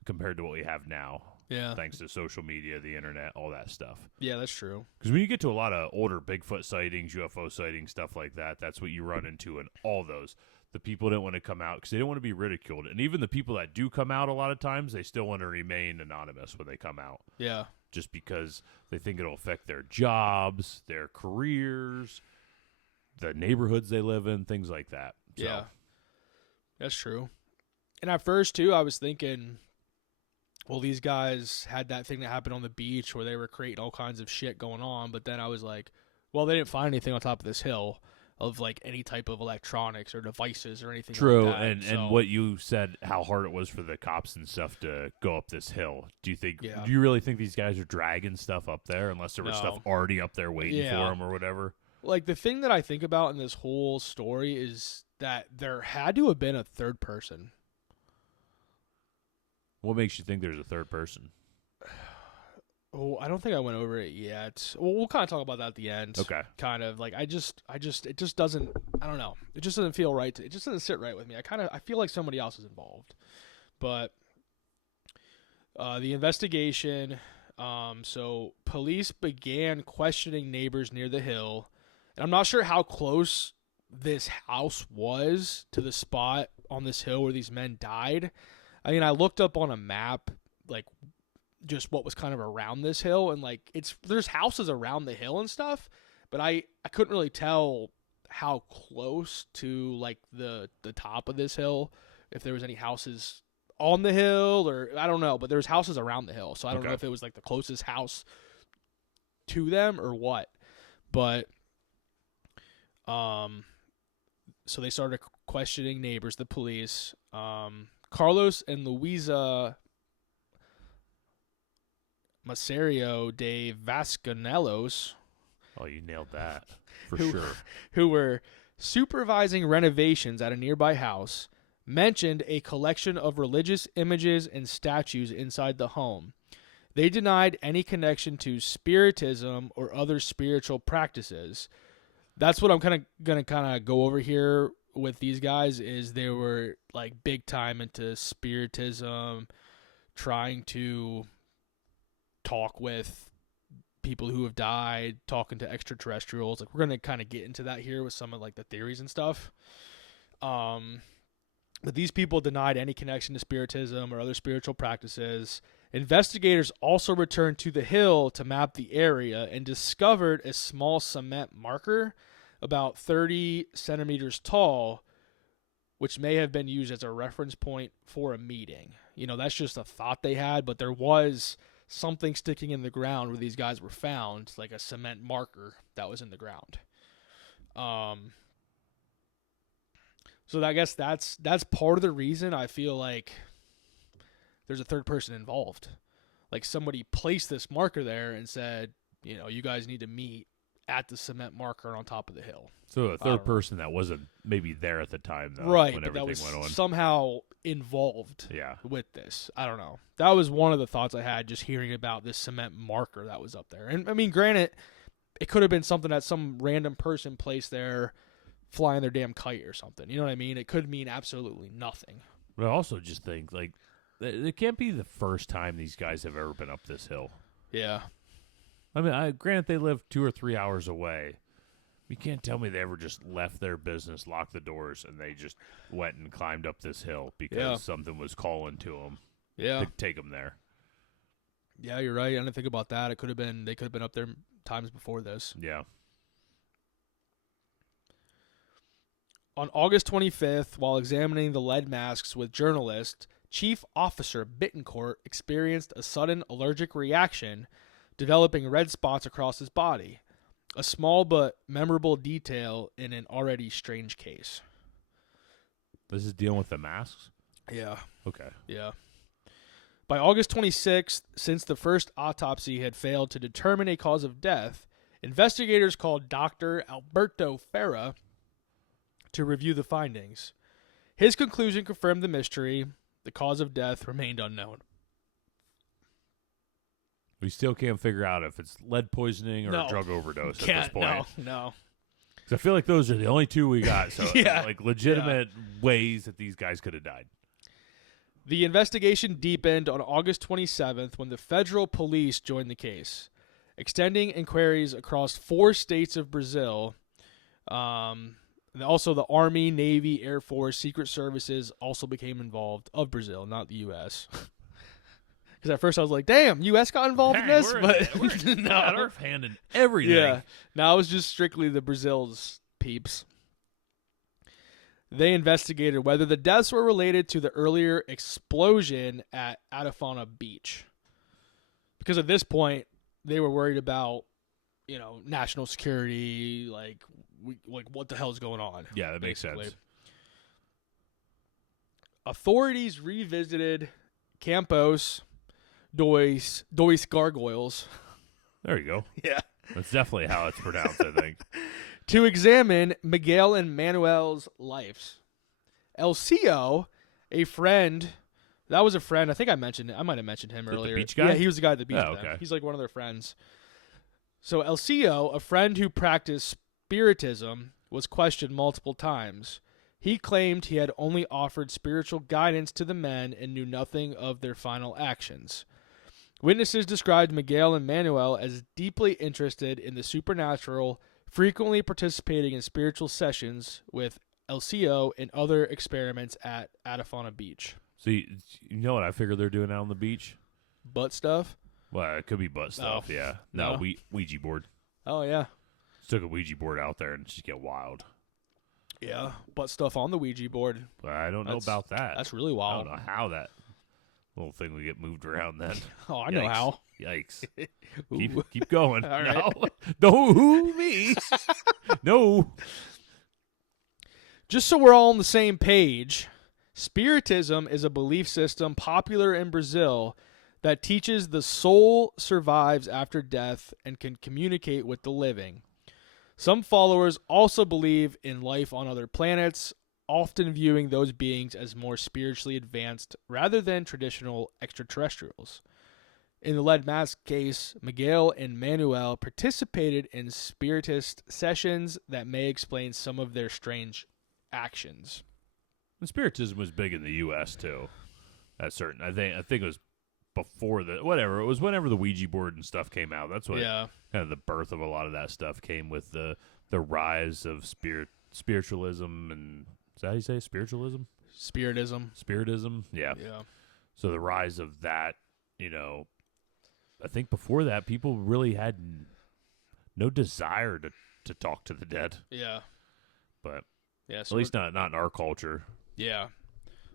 compared to what we have now. Yeah. Thanks to social media, the internet, all that stuff. Yeah, that's true. Because when you get to a lot of older Bigfoot sightings, UFO sightings, stuff like that, that's what you run into in all those. The people didn't want to come out because they didn't want to be ridiculed. And even the people that do come out a lot of times, they still want to remain anonymous when they come out. Yeah. Just because they think it'll affect their jobs, their careers, the neighborhoods they live in, things like that. So. Yeah. That's true. And at first, too, I was thinking, well, these guys had that thing that happened on the beach where they were creating all kinds of shit going on. But then I was like, well, they didn't find anything on top of this hill of like any type of electronics or devices or anything True, like that. and what you said, how hard it was for the cops and stuff to go up this hill. Do you really think these guys are dragging stuff up there unless there was stuff already up there waiting for them or whatever? Like, the thing that I think about in this whole story is that there had to have been a third person. What makes you think there's a third person? Oh, I don't think I went over it yet. Well, we'll kind of talk about that at the end. Okay. Kind of like it just doesn't. I don't know. It just doesn't feel right. It just doesn't sit right with me. I feel like somebody else is involved. But the investigation. So police began questioning neighbors near the hill, and I'm not sure how close this house was to the spot on this hill where these men died. I mean, I looked up on a map, like, just what was kind of around this hill, and like there's houses around the hill and stuff, but I couldn't really tell how close to like the top of this hill, if there was any houses on the hill, or I don't know, but there's houses around the hill, so I don't know if it was like the closest house to them or what. But so they started questioning neighbors, the police. Carlos and Luisa Masario de Vasconcelos. Oh, you nailed that for sure. Who were supervising renovations at a nearby house, mentioned a collection of religious images and statues inside the home. They denied any connection to spiritism or other spiritual practices. That's what I'm going to go over here with these guys, is they were like big time into spiritism, trying to talk with people who have died, talking to extraterrestrials. Like, we're going to kind of get into that here with some of like the theories and stuff. But these people denied any connection to spiritism or other spiritual practices. Investigators also returned to the hill to map the area and discovered a small cement marker about 30 centimeters tall, which may have been used as a reference point for a meeting. You know, that's just a thought they had, but there was something sticking in the ground where these guys were found, like a cement marker that was in the ground. So I guess that's part of the reason I feel like there's a third person involved. Like, somebody placed this marker there and said, you know, you guys need to meet at the cement marker on top of the hill. So a third person that wasn't maybe there at the time, though, right? when But that was everything went on. somehow involved with this. I don't know. That was one of the thoughts I had just hearing about this cement marker that was up there. And I mean, granted, it could have been something that some random person placed there flying their damn kite or something. You know what I mean? It could mean absolutely nothing. But I also just think, like, it can't be the first time these guys have ever been up this hill. Yeah. I mean, granted, they live 2 or 3 hours away. You can't tell me they ever just left their business, locked the doors, and they just went and climbed up this hill because something was calling to them to take them there. Yeah, you're right. I didn't think about that. They could have been up there times before this. Yeah. On August 25th, while examining the lead masks with journalists, Chief Officer Bittencourt experienced a sudden allergic reaction, developing red spots across his body. A small but memorable detail in an already strange case. This is dealing with the masks? Yeah. Okay. Yeah. By August 26th, since the first autopsy had failed to determine a cause of death, investigators called Dr. Alberto Ferra to review the findings. His conclusion confirmed the mystery. The cause of death remained unknown. We still can't figure out if it's lead poisoning or a drug overdose at this point. No. 'Cause I feel like those are the only two we got. So, Yeah. like, legitimate ways that these guys could have died. The investigation deepened on August 27th when the federal police joined the case, extending inquiries across 4 states of Brazil. And also the Army, Navy, Air Force, Secret Services also became involved, of Brazil, not the U.S. Because at first I was like, damn, U.S. got involved in this? But no. Got our hand in everything. Yeah. Now it was just strictly the Brazil's peeps. They investigated whether the deaths were related to the earlier explosion at Atop Beach. Because at this point, they were worried about, national security, like what the hell's going on. Yeah, that makes basically. sense. Authorities revisited Campos dos Gargoyles. There you go. Yeah. That's definitely how it's pronounced, I think. To examine Miguel and Manuel's lives. Elcio, a friend, I think I mentioned it. I might have mentioned him earlier. The beach guy? Yeah, he was the guy at the beach. Oh, okay. He's like one of their friends. So Elcio, a friend who practiced spiritism, was questioned multiple times. He claimed he had only offered spiritual guidance to the men and knew nothing of their final actions. Witnesses described Miguel and Manuel as deeply interested in the supernatural, frequently participating in spiritual sessions with Elcio and other experiments at Atafona Beach. So you know what I figured they're doing out on the beach? Butt stuff? Well, it could be butt stuff, yeah. No, No. Ouija board. Oh, yeah. Just took a Ouija board out there and just get wild. Yeah, butt stuff on the Ouija board. But I don't know about that. That's really I wild. don't know how that little thing would get moved around then. Oh, I know how. Yikes. Ooh. Keep going. All No. right. No, me. No. Just so we're all on the same page, Spiritism is a belief system popular in Brazil that teaches the soul survives after death and can communicate with the living. Some followers also believe in life on other planets, often viewing those beings as more spiritually advanced rather than traditional extraterrestrials. In the lead mask case, Miguel and Manuel participated in spiritist sessions that may explain some of their strange actions. And Spiritism was big in the U.S. too. That's certain. I think it was before it was whenever the Ouija board and stuff came out. That's what kind of the birth of a lot of that stuff came with the rise of spiritualism and is that how you say it? Spiritualism? Spiritism, yeah. So the rise of that, I think before that people really had no desire to talk to the dead. Yeah. But yeah, at least not in our culture. Yeah.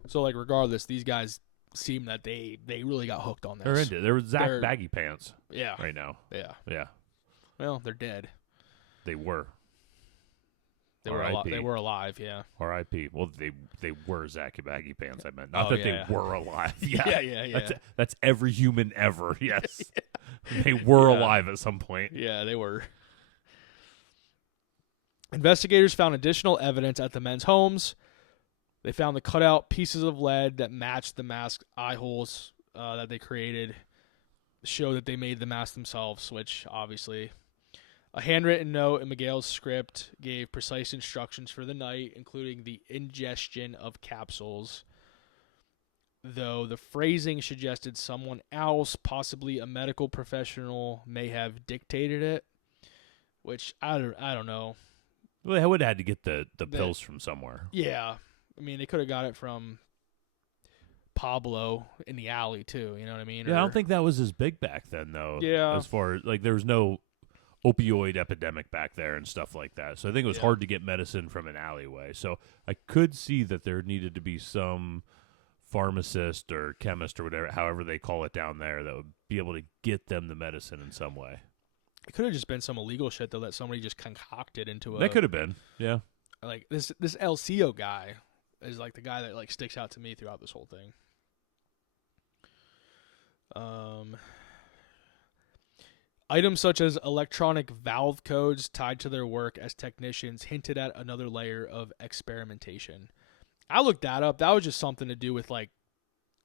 So like regardless, these guys seem that they really got hooked on this. They're into it. They're Zach Baggy Pants. Yeah. Right now. Yeah. Yeah. Well, they're dead. They were. They were alive, yeah. R.I.P. Well, they were Zach Baggy Pants, I meant. Not that they were alive. Yeah. Yeah. That's every human ever, yes. They were alive at some point. Yeah, they were. Investigators found additional evidence at the men's homes. They found the cutout pieces of lead that matched the mask eye holes that they created. Show that they made the mask themselves, which obviously. A handwritten note in Miguel's script gave precise instructions for the night, including the ingestion of capsules, though the phrasing suggested someone else, possibly a medical professional, may have dictated it, which I don't know. Well, they would have had to get the pills from somewhere. Yeah. I mean, they could have got it from Pablo in the alley, too. You know what I mean? Yeah, I don't think that was as big back then, though. Yeah. As far as, like, there was no opioid epidemic back there and stuff like that. So I think it was hard to get medicine from an alleyway. So I could see that there needed to be some pharmacist or chemist or whatever, however they call it down there, that would be able to get them the medicine in some way. It could have just been some illegal shit, though, that somebody just concocted into a... That could have been, yeah. Like, this LCO guy is, like, the guy that, like, sticks out to me throughout this whole thing. Items such as electronic valve codes tied to their work as technicians hinted at another layer of experimentation. I looked that up. That was just something to do with, like,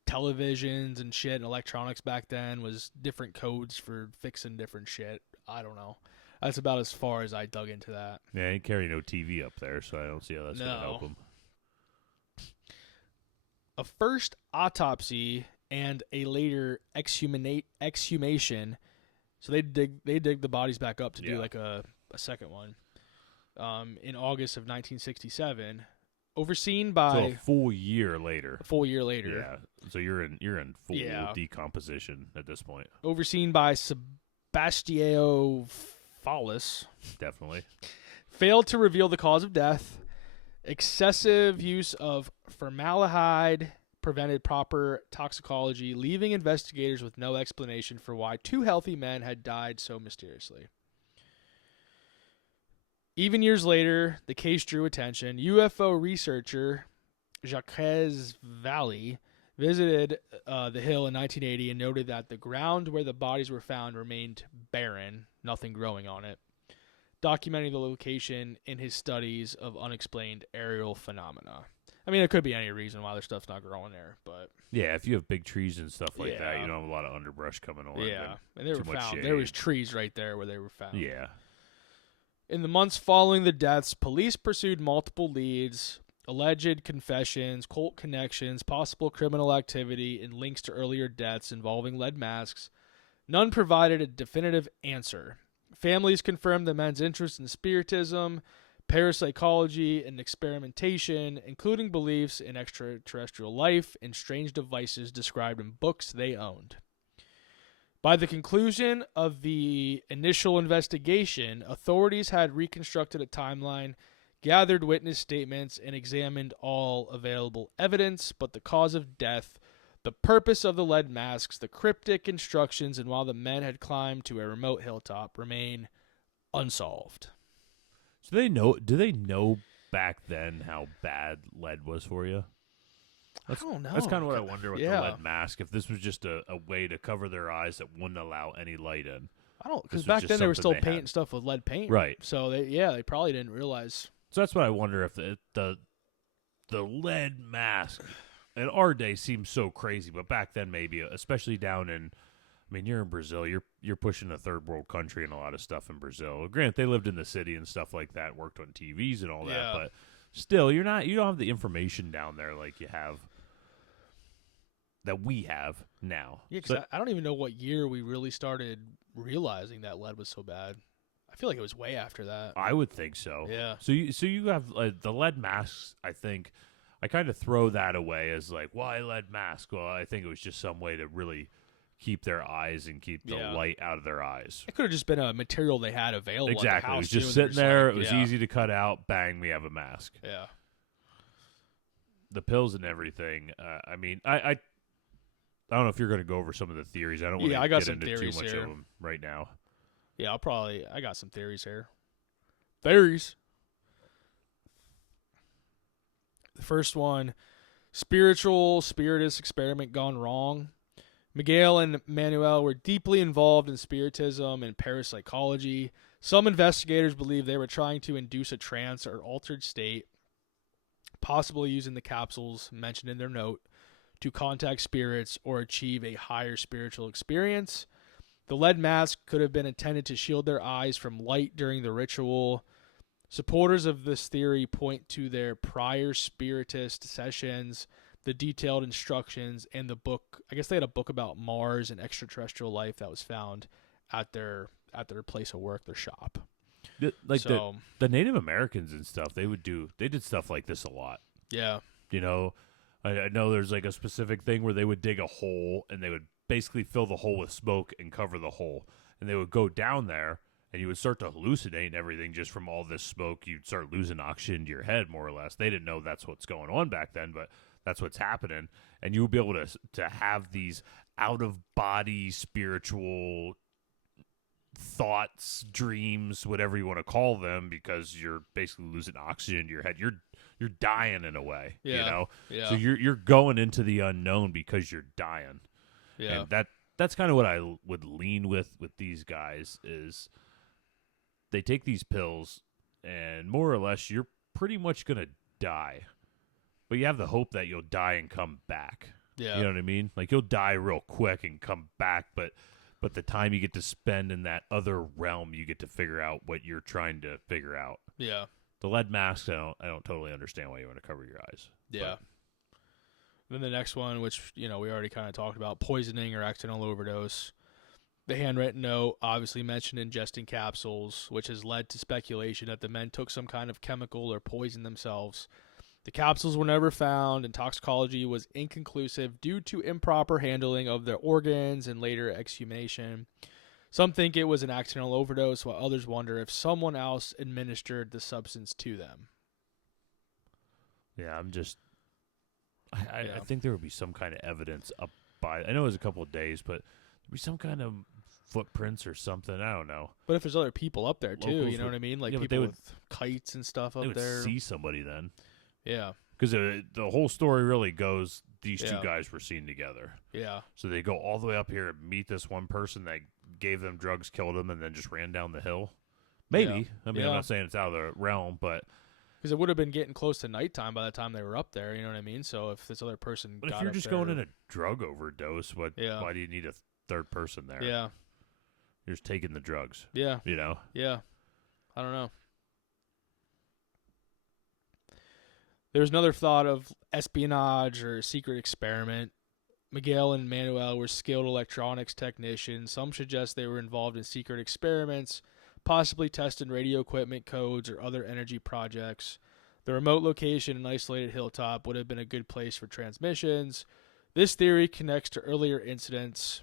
televisions and shit, and electronics back then was different codes for fixing different shit. I don't know. That's about as far as I dug into that. Yeah, he ain't carry no TV up there, so I don't see how that's going to help him. A first autopsy and a later exhumation. So they dig the bodies back up to do like a second one. In August of 1967, overseen by so a full year later. Yeah. So you're in full decomposition at this point. Overseen by Sebastio Fallis. Definitely. Failed to reveal the cause of death. Excessive use of formaldehyde prevented proper toxicology, leaving investigators with no explanation for why two healthy men had died so mysteriously. Even years later, the case drew attention. UFO researcher Jacques Vallée visited the hill in 1980 and noted that the ground where the bodies were found remained barren, nothing growing on it, documenting the location in his studies of unexplained aerial phenomena. I mean, it could be any reason why their stuff's not growing there, but... Yeah, if you have big trees and stuff like that, you don't have a lot of underbrush coming on. Yeah, and they were found. There was trees right there where they were found. Yeah. In the months following the deaths, police pursued multiple leads, alleged confessions, cult connections, possible criminal activity, and links to earlier deaths involving lead masks. None provided a definitive answer. Families confirmed the men's interest in spiritism, parapsychology, and experimentation, including beliefs in extraterrestrial life and strange devices described in books they owned. By the conclusion of the initial investigation, authorities had reconstructed a timeline, gathered witness statements, and examined all available evidence, but the cause of death, the purpose of the lead masks, the cryptic instructions, and while the men had climbed to a remote hilltop, remain unsolved. So do they know back then how bad lead was for you? I don't know. That's kind of what I wonder with the lead mask. If this was just a way to cover their eyes that wouldn't allow any light in. I don't, because back then they were still painting stuff with lead paint. Right. So they probably didn't realize. So that's what I wonder, if the lead mask in our day seems so crazy, but back then maybe, especially down in, I mean, you're in Brazil. You're pushing a third world country and a lot of stuff in Brazil. Granted, they lived in the city and stuff like that, worked on TVs and all that, but still, you don't have the information down there like you have, that we have now. Yeah, because I don't even know what year we really started realizing that lead was so bad. I feel like it was way after that. I would think so. Yeah. So you have the lead masks. I think I kind of throw that away as like, why lead mask? Well, I think it was just some way to really keep their eyes and keep the light out of their eyes. It could have just been a material they had available. Exactly. At the house, it was just sitting there. It was easy to cut out. Bang, we have a mask. Yeah. The pills and everything. I mean, I don't know if you're going to go over some of the theories. I don't want to get into too much of them right now. Yeah, I got some theories here. Theories. The first one, spiritist experiment gone wrong. Miguel and Manuel were deeply involved in spiritism and parapsychology. Some investigators believe they were trying to induce a trance or altered state, possibly using the capsules mentioned in their note, to contact spirits or achieve a higher spiritual experience. The lead mask could have been intended to shield their eyes from light during the ritual. Supporters of this theory point to their prior spiritist sessions, the detailed instructions, and the book. I guess they had a book about Mars and extraterrestrial life that was found at their place of work, their shop. The Native Americans and stuff, they did stuff like this a lot. Yeah. You know, I know there's like a specific thing where they would dig a hole and they would basically fill the hole with smoke and cover the hole. And they would go down there and you would start to hallucinate and everything just from all this smoke. You'd start losing oxygen to your head, more or less. They didn't know that's what's going on back then, but that's what's happening. And you would be able to have these out-of-body spiritual thoughts, dreams, whatever you want to call them, because you're basically losing oxygen to your head. You're dying in a way, Yeah. you know? Yeah. So you're going into the unknown because you're dying. Yeah. And that's kind of what I would lean with these guys is they take these pills and more or less you're pretty much going to die. But you have the hope that you'll die and come back. Yeah. You know what I mean? Like you'll die real quick and come back, but the time you get to spend in that other realm, you get to figure out what you're trying to figure out. Yeah. The lead masks, I don't totally understand why you want to cover your eyes. Yeah. Then the next one, which, we already kind of talked about, poisoning or accidental overdose. The handwritten note obviously mentioned ingesting capsules, which has led to speculation that the men took some kind of chemical or poisoned themselves. The capsules were never found, and toxicology was inconclusive due to improper handling of their organs and later exhumation. Some think it was an accidental overdose, while others wonder if someone else administered the substance to them. Yeah, I think there would be some kind of evidence up by. I know it was a couple of days, but there'd be some kind of footprints or something. I don't know. But if there's other people up there too, Locals you know what I mean? Like yeah, people with kites and stuff up they would there. see somebody then. Yeah. Because the whole story really goes, these two Yeah. guys were seen together. Yeah. So they go all the way up here and meet this one person that gave them drugs, killed them, and then just ran down the hill. Maybe. Yeah. I mean, I'm not saying it's out of the realm, but Because it would have been getting close to nighttime by the time they were up there, you know what I mean? So if this other person but got if you're up just there, going in a drug overdose, Yeah. why do you need a third person there? Yeah. You're just taking the drugs, Yeah. you know? Yeah. I don't know. There was another thought of espionage or secret experiment. Miguel and Manuel were skilled electronics technicians. Some suggest they were involved in secret experiments, possibly testing radio equipment codes or other energy projects. The remote location and isolated hilltop would have been a good place for transmissions. This theory connects to earlier incidents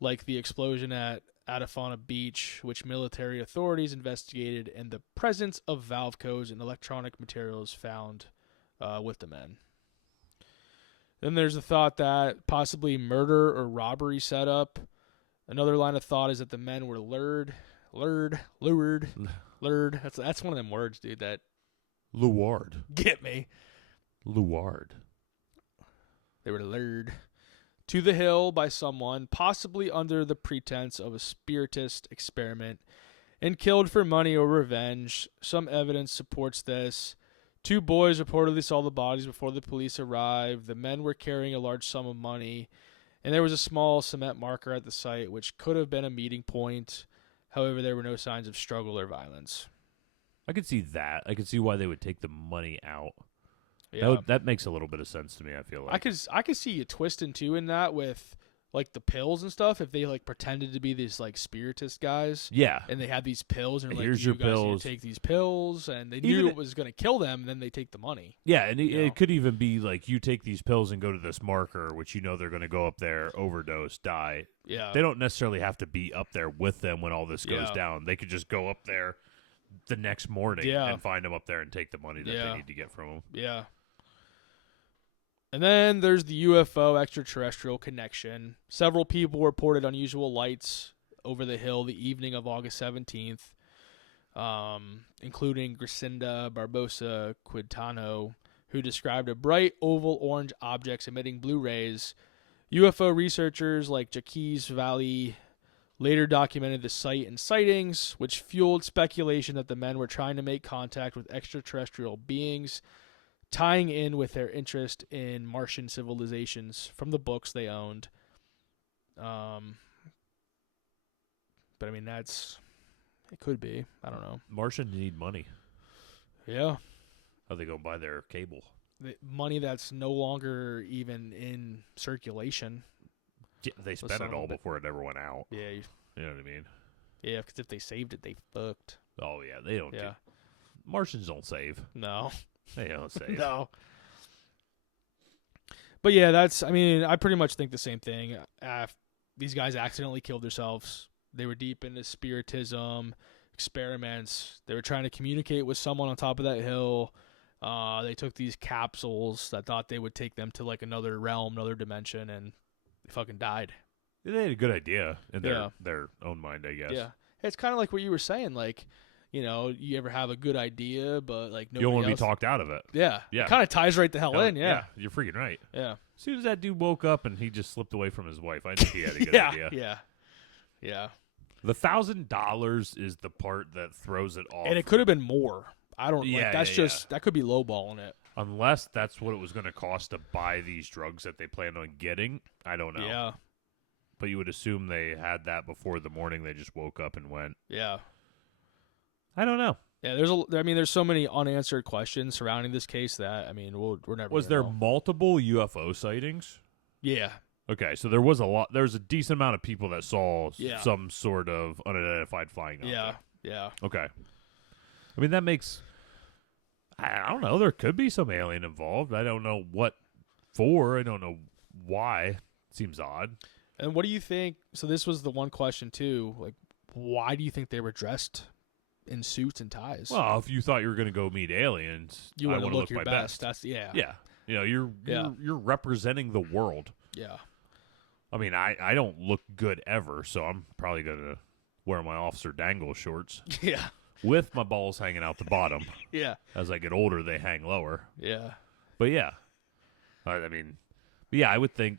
like the explosion at Atafana Beach, which military authorities investigated, and the presence of valve codes and electronic materials found with the men. Then there's the thought that possibly murder or robbery setup. Another line of thought is that the men were lured. That's one of them words, dude, that Luard. get me. Luard. They were lured to the hill by someone, possibly under the pretense of a spiritist experiment, and killed for money or revenge. Some evidence supports this. 2 boys reportedly saw the bodies before the police arrived. The men were carrying a large sum of money, and there was a small cement marker at the site, which could have been a meeting point. However, there were no signs of struggle or violence. I could see that. I could see why they would take the money out. Yeah. That makes a little bit of sense to me, I feel like. I could see you twisting too in that with like the pills and stuff. If they like pretended to be these like spiritist guys, Yeah. and they had these pills, and like, Here's you your guys need to pills. take these pills, and they Even knew it was going to kill them, and then they take the money. Yeah, and You know? it could even be like you take these pills and go to this marker, which you know they're going to go up there, overdose, die. Yeah, They don't necessarily have to be up there with them when all this goes Yeah. down. They could just go up there the next morning Yeah. and find them up there and take the money that Yeah. they need to get from them. Yeah. And then there's the UFO extraterrestrial connection. Several people reported unusual lights over the hill the evening of August 17th, including Griselda Barbosa Quintano, who described a bright oval orange objects emitting blue rays. UFO researchers like Jaquez Valley later documented the site and sightings, which fueled speculation that the men were trying to make contact with extraterrestrial beings, tying in with their interest in Martian civilizations from the books they owned. but I mean it could be. I don't know. Martians need money. Yeah, How they go buy their cable? the money that's no longer even in circulation. Yeah, they spent son it of a all bit. before it ever went out. Yeah, You know what I mean? yeah. Because if they saved it, they fucked. Oh yeah, they don't. Yeah, Martians don't save. no, They don't save. no. But yeah, I mean, I pretty much think the same thing. These guys accidentally killed themselves. They were deep into spiritism, experiments. They were trying to communicate with someone on top of that hill. They took these capsules that thought they would take them to like another realm, another dimension, and they fucking died. They had a good idea in Yeah. their own mind, I guess. Yeah. It's kind of like what you were saying. Like, you ever have a good idea, but like nobody You don't want to be else. talked out of it. Yeah. Yeah. It kind of ties right the hell in. Yeah. You're freaking right. Yeah. As soon as that dude woke up and he just slipped away from his wife, I knew he had a good Yeah. idea. Yeah. Yeah. The $1,000 is the part that throws it off. And it could have been more. I don't. Yeah, like, that's yeah, just that could be lowballing it. Unless that's what it was going to cost to buy these drugs that they planned on getting. I don't know. Yeah. But you would assume they had that before the morning they just woke up and went. Yeah. I don't know. Yeah. There's so many unanswered questions surrounding this case that we're never. Was gonna there know. multiple UFO sightings? Yeah. Okay, so there was a decent amount of people that saw Yeah. some sort of unidentified flying object. Yeah. Yeah. Okay. I mean, that makes... I don't know. There could be some alien involved. I don't know what for. I don't know why. Seems odd. And what do you think? So this was the one question too. Like, why do you think they were dressed in suits and ties? Well, if you thought you were going to go meet aliens, you I want to want to look your my best. That's Yeah. You're Yeah. you're representing the world. Yeah. I mean, I don't look good ever, so I'm probably going to wear my officer dangle shorts Yeah. with my balls hanging out the bottom. Yeah. As I get older, they hang lower. Yeah. But yeah, I mean, yeah, I would think.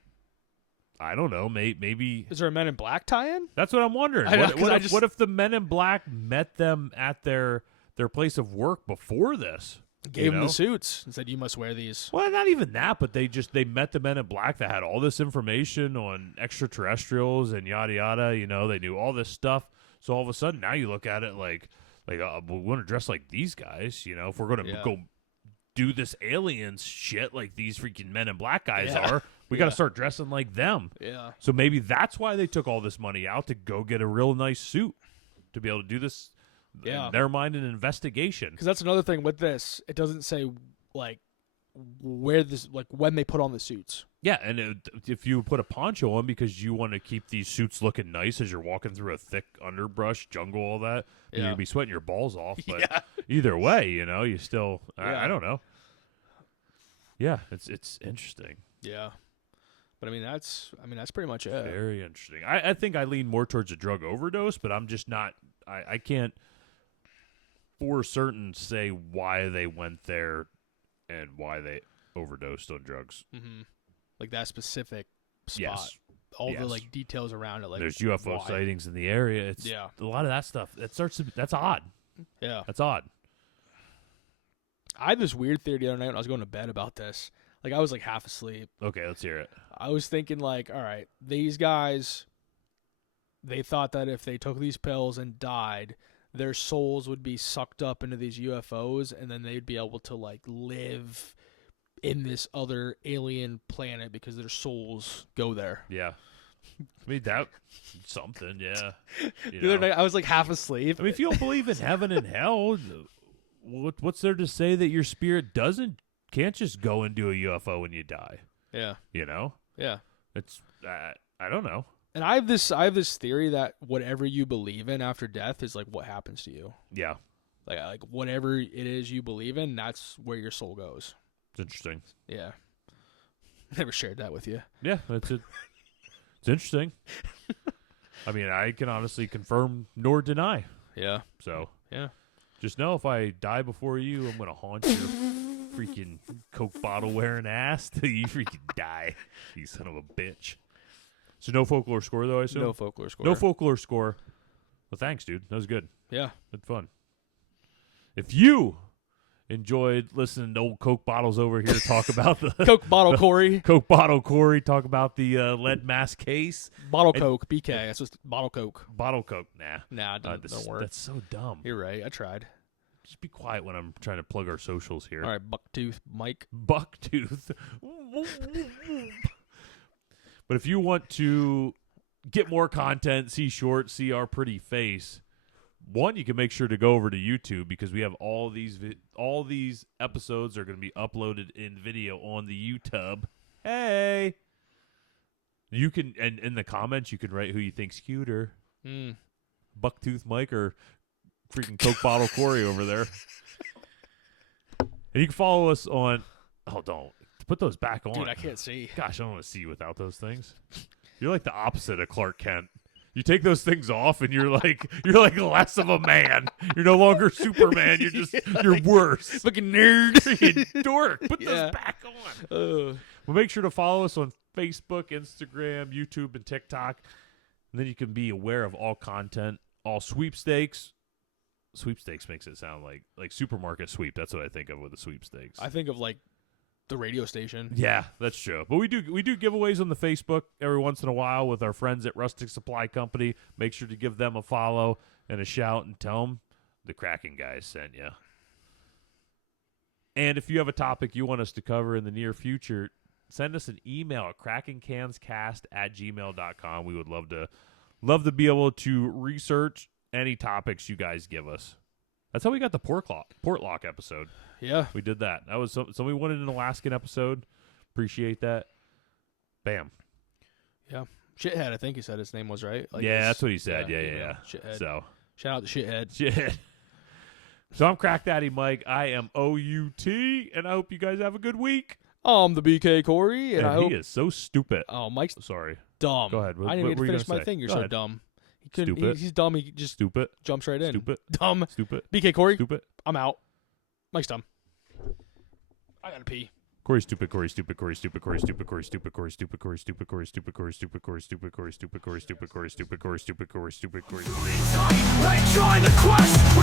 I don't know. Maybe Is there a Men in Black tie-in? that's what I'm wondering. I know, What, 'cause I what if the Men in Black met them at their place of work before this? Gave them know? the suits and said, "You must wear these." Well, not even that, but they met the Men in Black that had all this information on extraterrestrials and yada yada. They knew all this stuff. So all of a sudden, now you look at it like we want to dress like these guys. If we're gonna Yeah. go do this aliens shit like these freaking Men in Black guys Yeah. are, we got Yeah. to start dressing like them. Yeah. So maybe that's why they took all this money out to go get a real nice suit to be able to do this. Yeah. In their mind, an investigation. Because that's another thing with this. It doesn't say like when they put on the suits. Yeah, and if you put a poncho on because you want to keep these suits looking nice as you're walking through a thick underbrush, jungle, all that, then you're Yeah. going to be sweating your balls off. But Yeah. either way, you still, Yeah. I don't know. Yeah, it's interesting. Yeah. But that's pretty much it. Very interesting. I think I lean more towards a drug overdose, but I'm just not, I can't for certain say why they went there and why they overdosed on drugs. Mm-hmm. Like that specific spot. Yes. All the Yes. details around it. Like There's UFO why. sightings in the area. It's Yeah. a lot of that stuff. That's odd. Yeah. That's odd. I had this weird theory the other night when I was going to bed about this. Like I was like half asleep. Okay, let's hear it. I was thinking like, all right, these guys, they thought that if they took these pills and died, their souls would be sucked up into these UFOs, and then they'd be able to like live in this other alien planet because their souls go there. Yeah. I mean, that something, yeah. The other night I was like half asleep. I mean, if you don't believe in heaven and hell, what's there to say that your spirit can't just go into a UFO when you die? Yeah. Yeah. It's I don't know. And I have this theory that whatever you believe in after death is like what happens to you. Yeah, Like whatever it is you believe in, that's where your soul goes. it's interesting. Yeah. Never shared that with you. Yeah, that's it. It's interesting. I mean, I can honestly confirm nor deny. Yeah. So Yeah. just know if I die before you, I'm gonna haunt your freaking Coke bottle wearing ass till you freaking die. You son of a bitch. So no folklore score though, I assume? No folklore score. No folklore score. Well, thanks, dude. That was good. Yeah. Good fun. If you enjoyed listening to old Coke bottles over here talk about the Coke bottle Corey. Coke bottle Corey talk about the lead mask case. Bottle And- Coke, BK. That's just bottle Coke. Bottle Coke, nah. Nah, it don't work. That's so dumb. You're right. I tried. Just be quiet when I'm trying to plug our socials here. All right, Bucktooth Mike. Bucktooth. But if you want to get more content, see shorts, see our pretty face, one, you can make sure to go over to YouTube because we have all these episodes are going to be uploaded in video on the YouTube. Hey, you can, and in the comments you can write who you think's cuter, Bucktooth Mike or freaking Coke bottle Corey over there. And you can follow us on. Oh, don't put those back on, Dude, I can't see. Gosh, I don't want to see you without those things. You're like the opposite of Clark Kent. You take those things off, and you're like less of a man. You're no longer Superman. You're worse. Fucking nerd. You dork. Put those back on. Well, make sure to follow us on Facebook, Instagram, YouTube, and TikTok. And then you can be aware of all content, all sweepstakes. Sweepstakes makes it sound like supermarket sweep. That's what I think of with the sweepstakes. I think of like the radio station. Yeah, that's true. But we do giveaways on the Facebook every once in a while with our friends at Rustic Supply Company. Make sure to give them a follow and a shout and tell them the Kraken guys sent you. And if you have a topic you want us to cover in the near future, send us an email at krakencanscast@gmail.com. We would love to be able to research any topics you guys give us. That's how we got the Portlock episode. Yeah. We did that. That was somebody wanted an Alaskan episode. Appreciate that. Bam. Yeah. Shithead, I think he said his name was, right? Like Yeah, that's what he said. Yeah. Shithead. So, Shout out to Shithead. shit. So I'm Crack Daddy Mike. I am OUT, and I hope you guys have a good week. I'm the BK Corey, and I hope. He is so stupid. Oh, Mike's Sorry. dumb. Go ahead. I didn't even What get were to you finish gonna my say? thing. You're Go so ahead. dumb. He couldn't. Stupid. He's dumb. He just Stupid. jumps right in. Stupid. Dumb. Stupid. BK Corey. Stupid. I'm out. Mike's dumb. I gotta pee. Corey stupid, Corey stupid, Corey stupid, Corey stupid, Corey stupid, Corey stupid, Corey stupid, Corey stupid, Corey stupid, Corey stupid, Corey stupid, Corey stupid, Corey stupid, Corey stupid, Corey stupid, Corey stupid, Corey stupid. Like join the quest.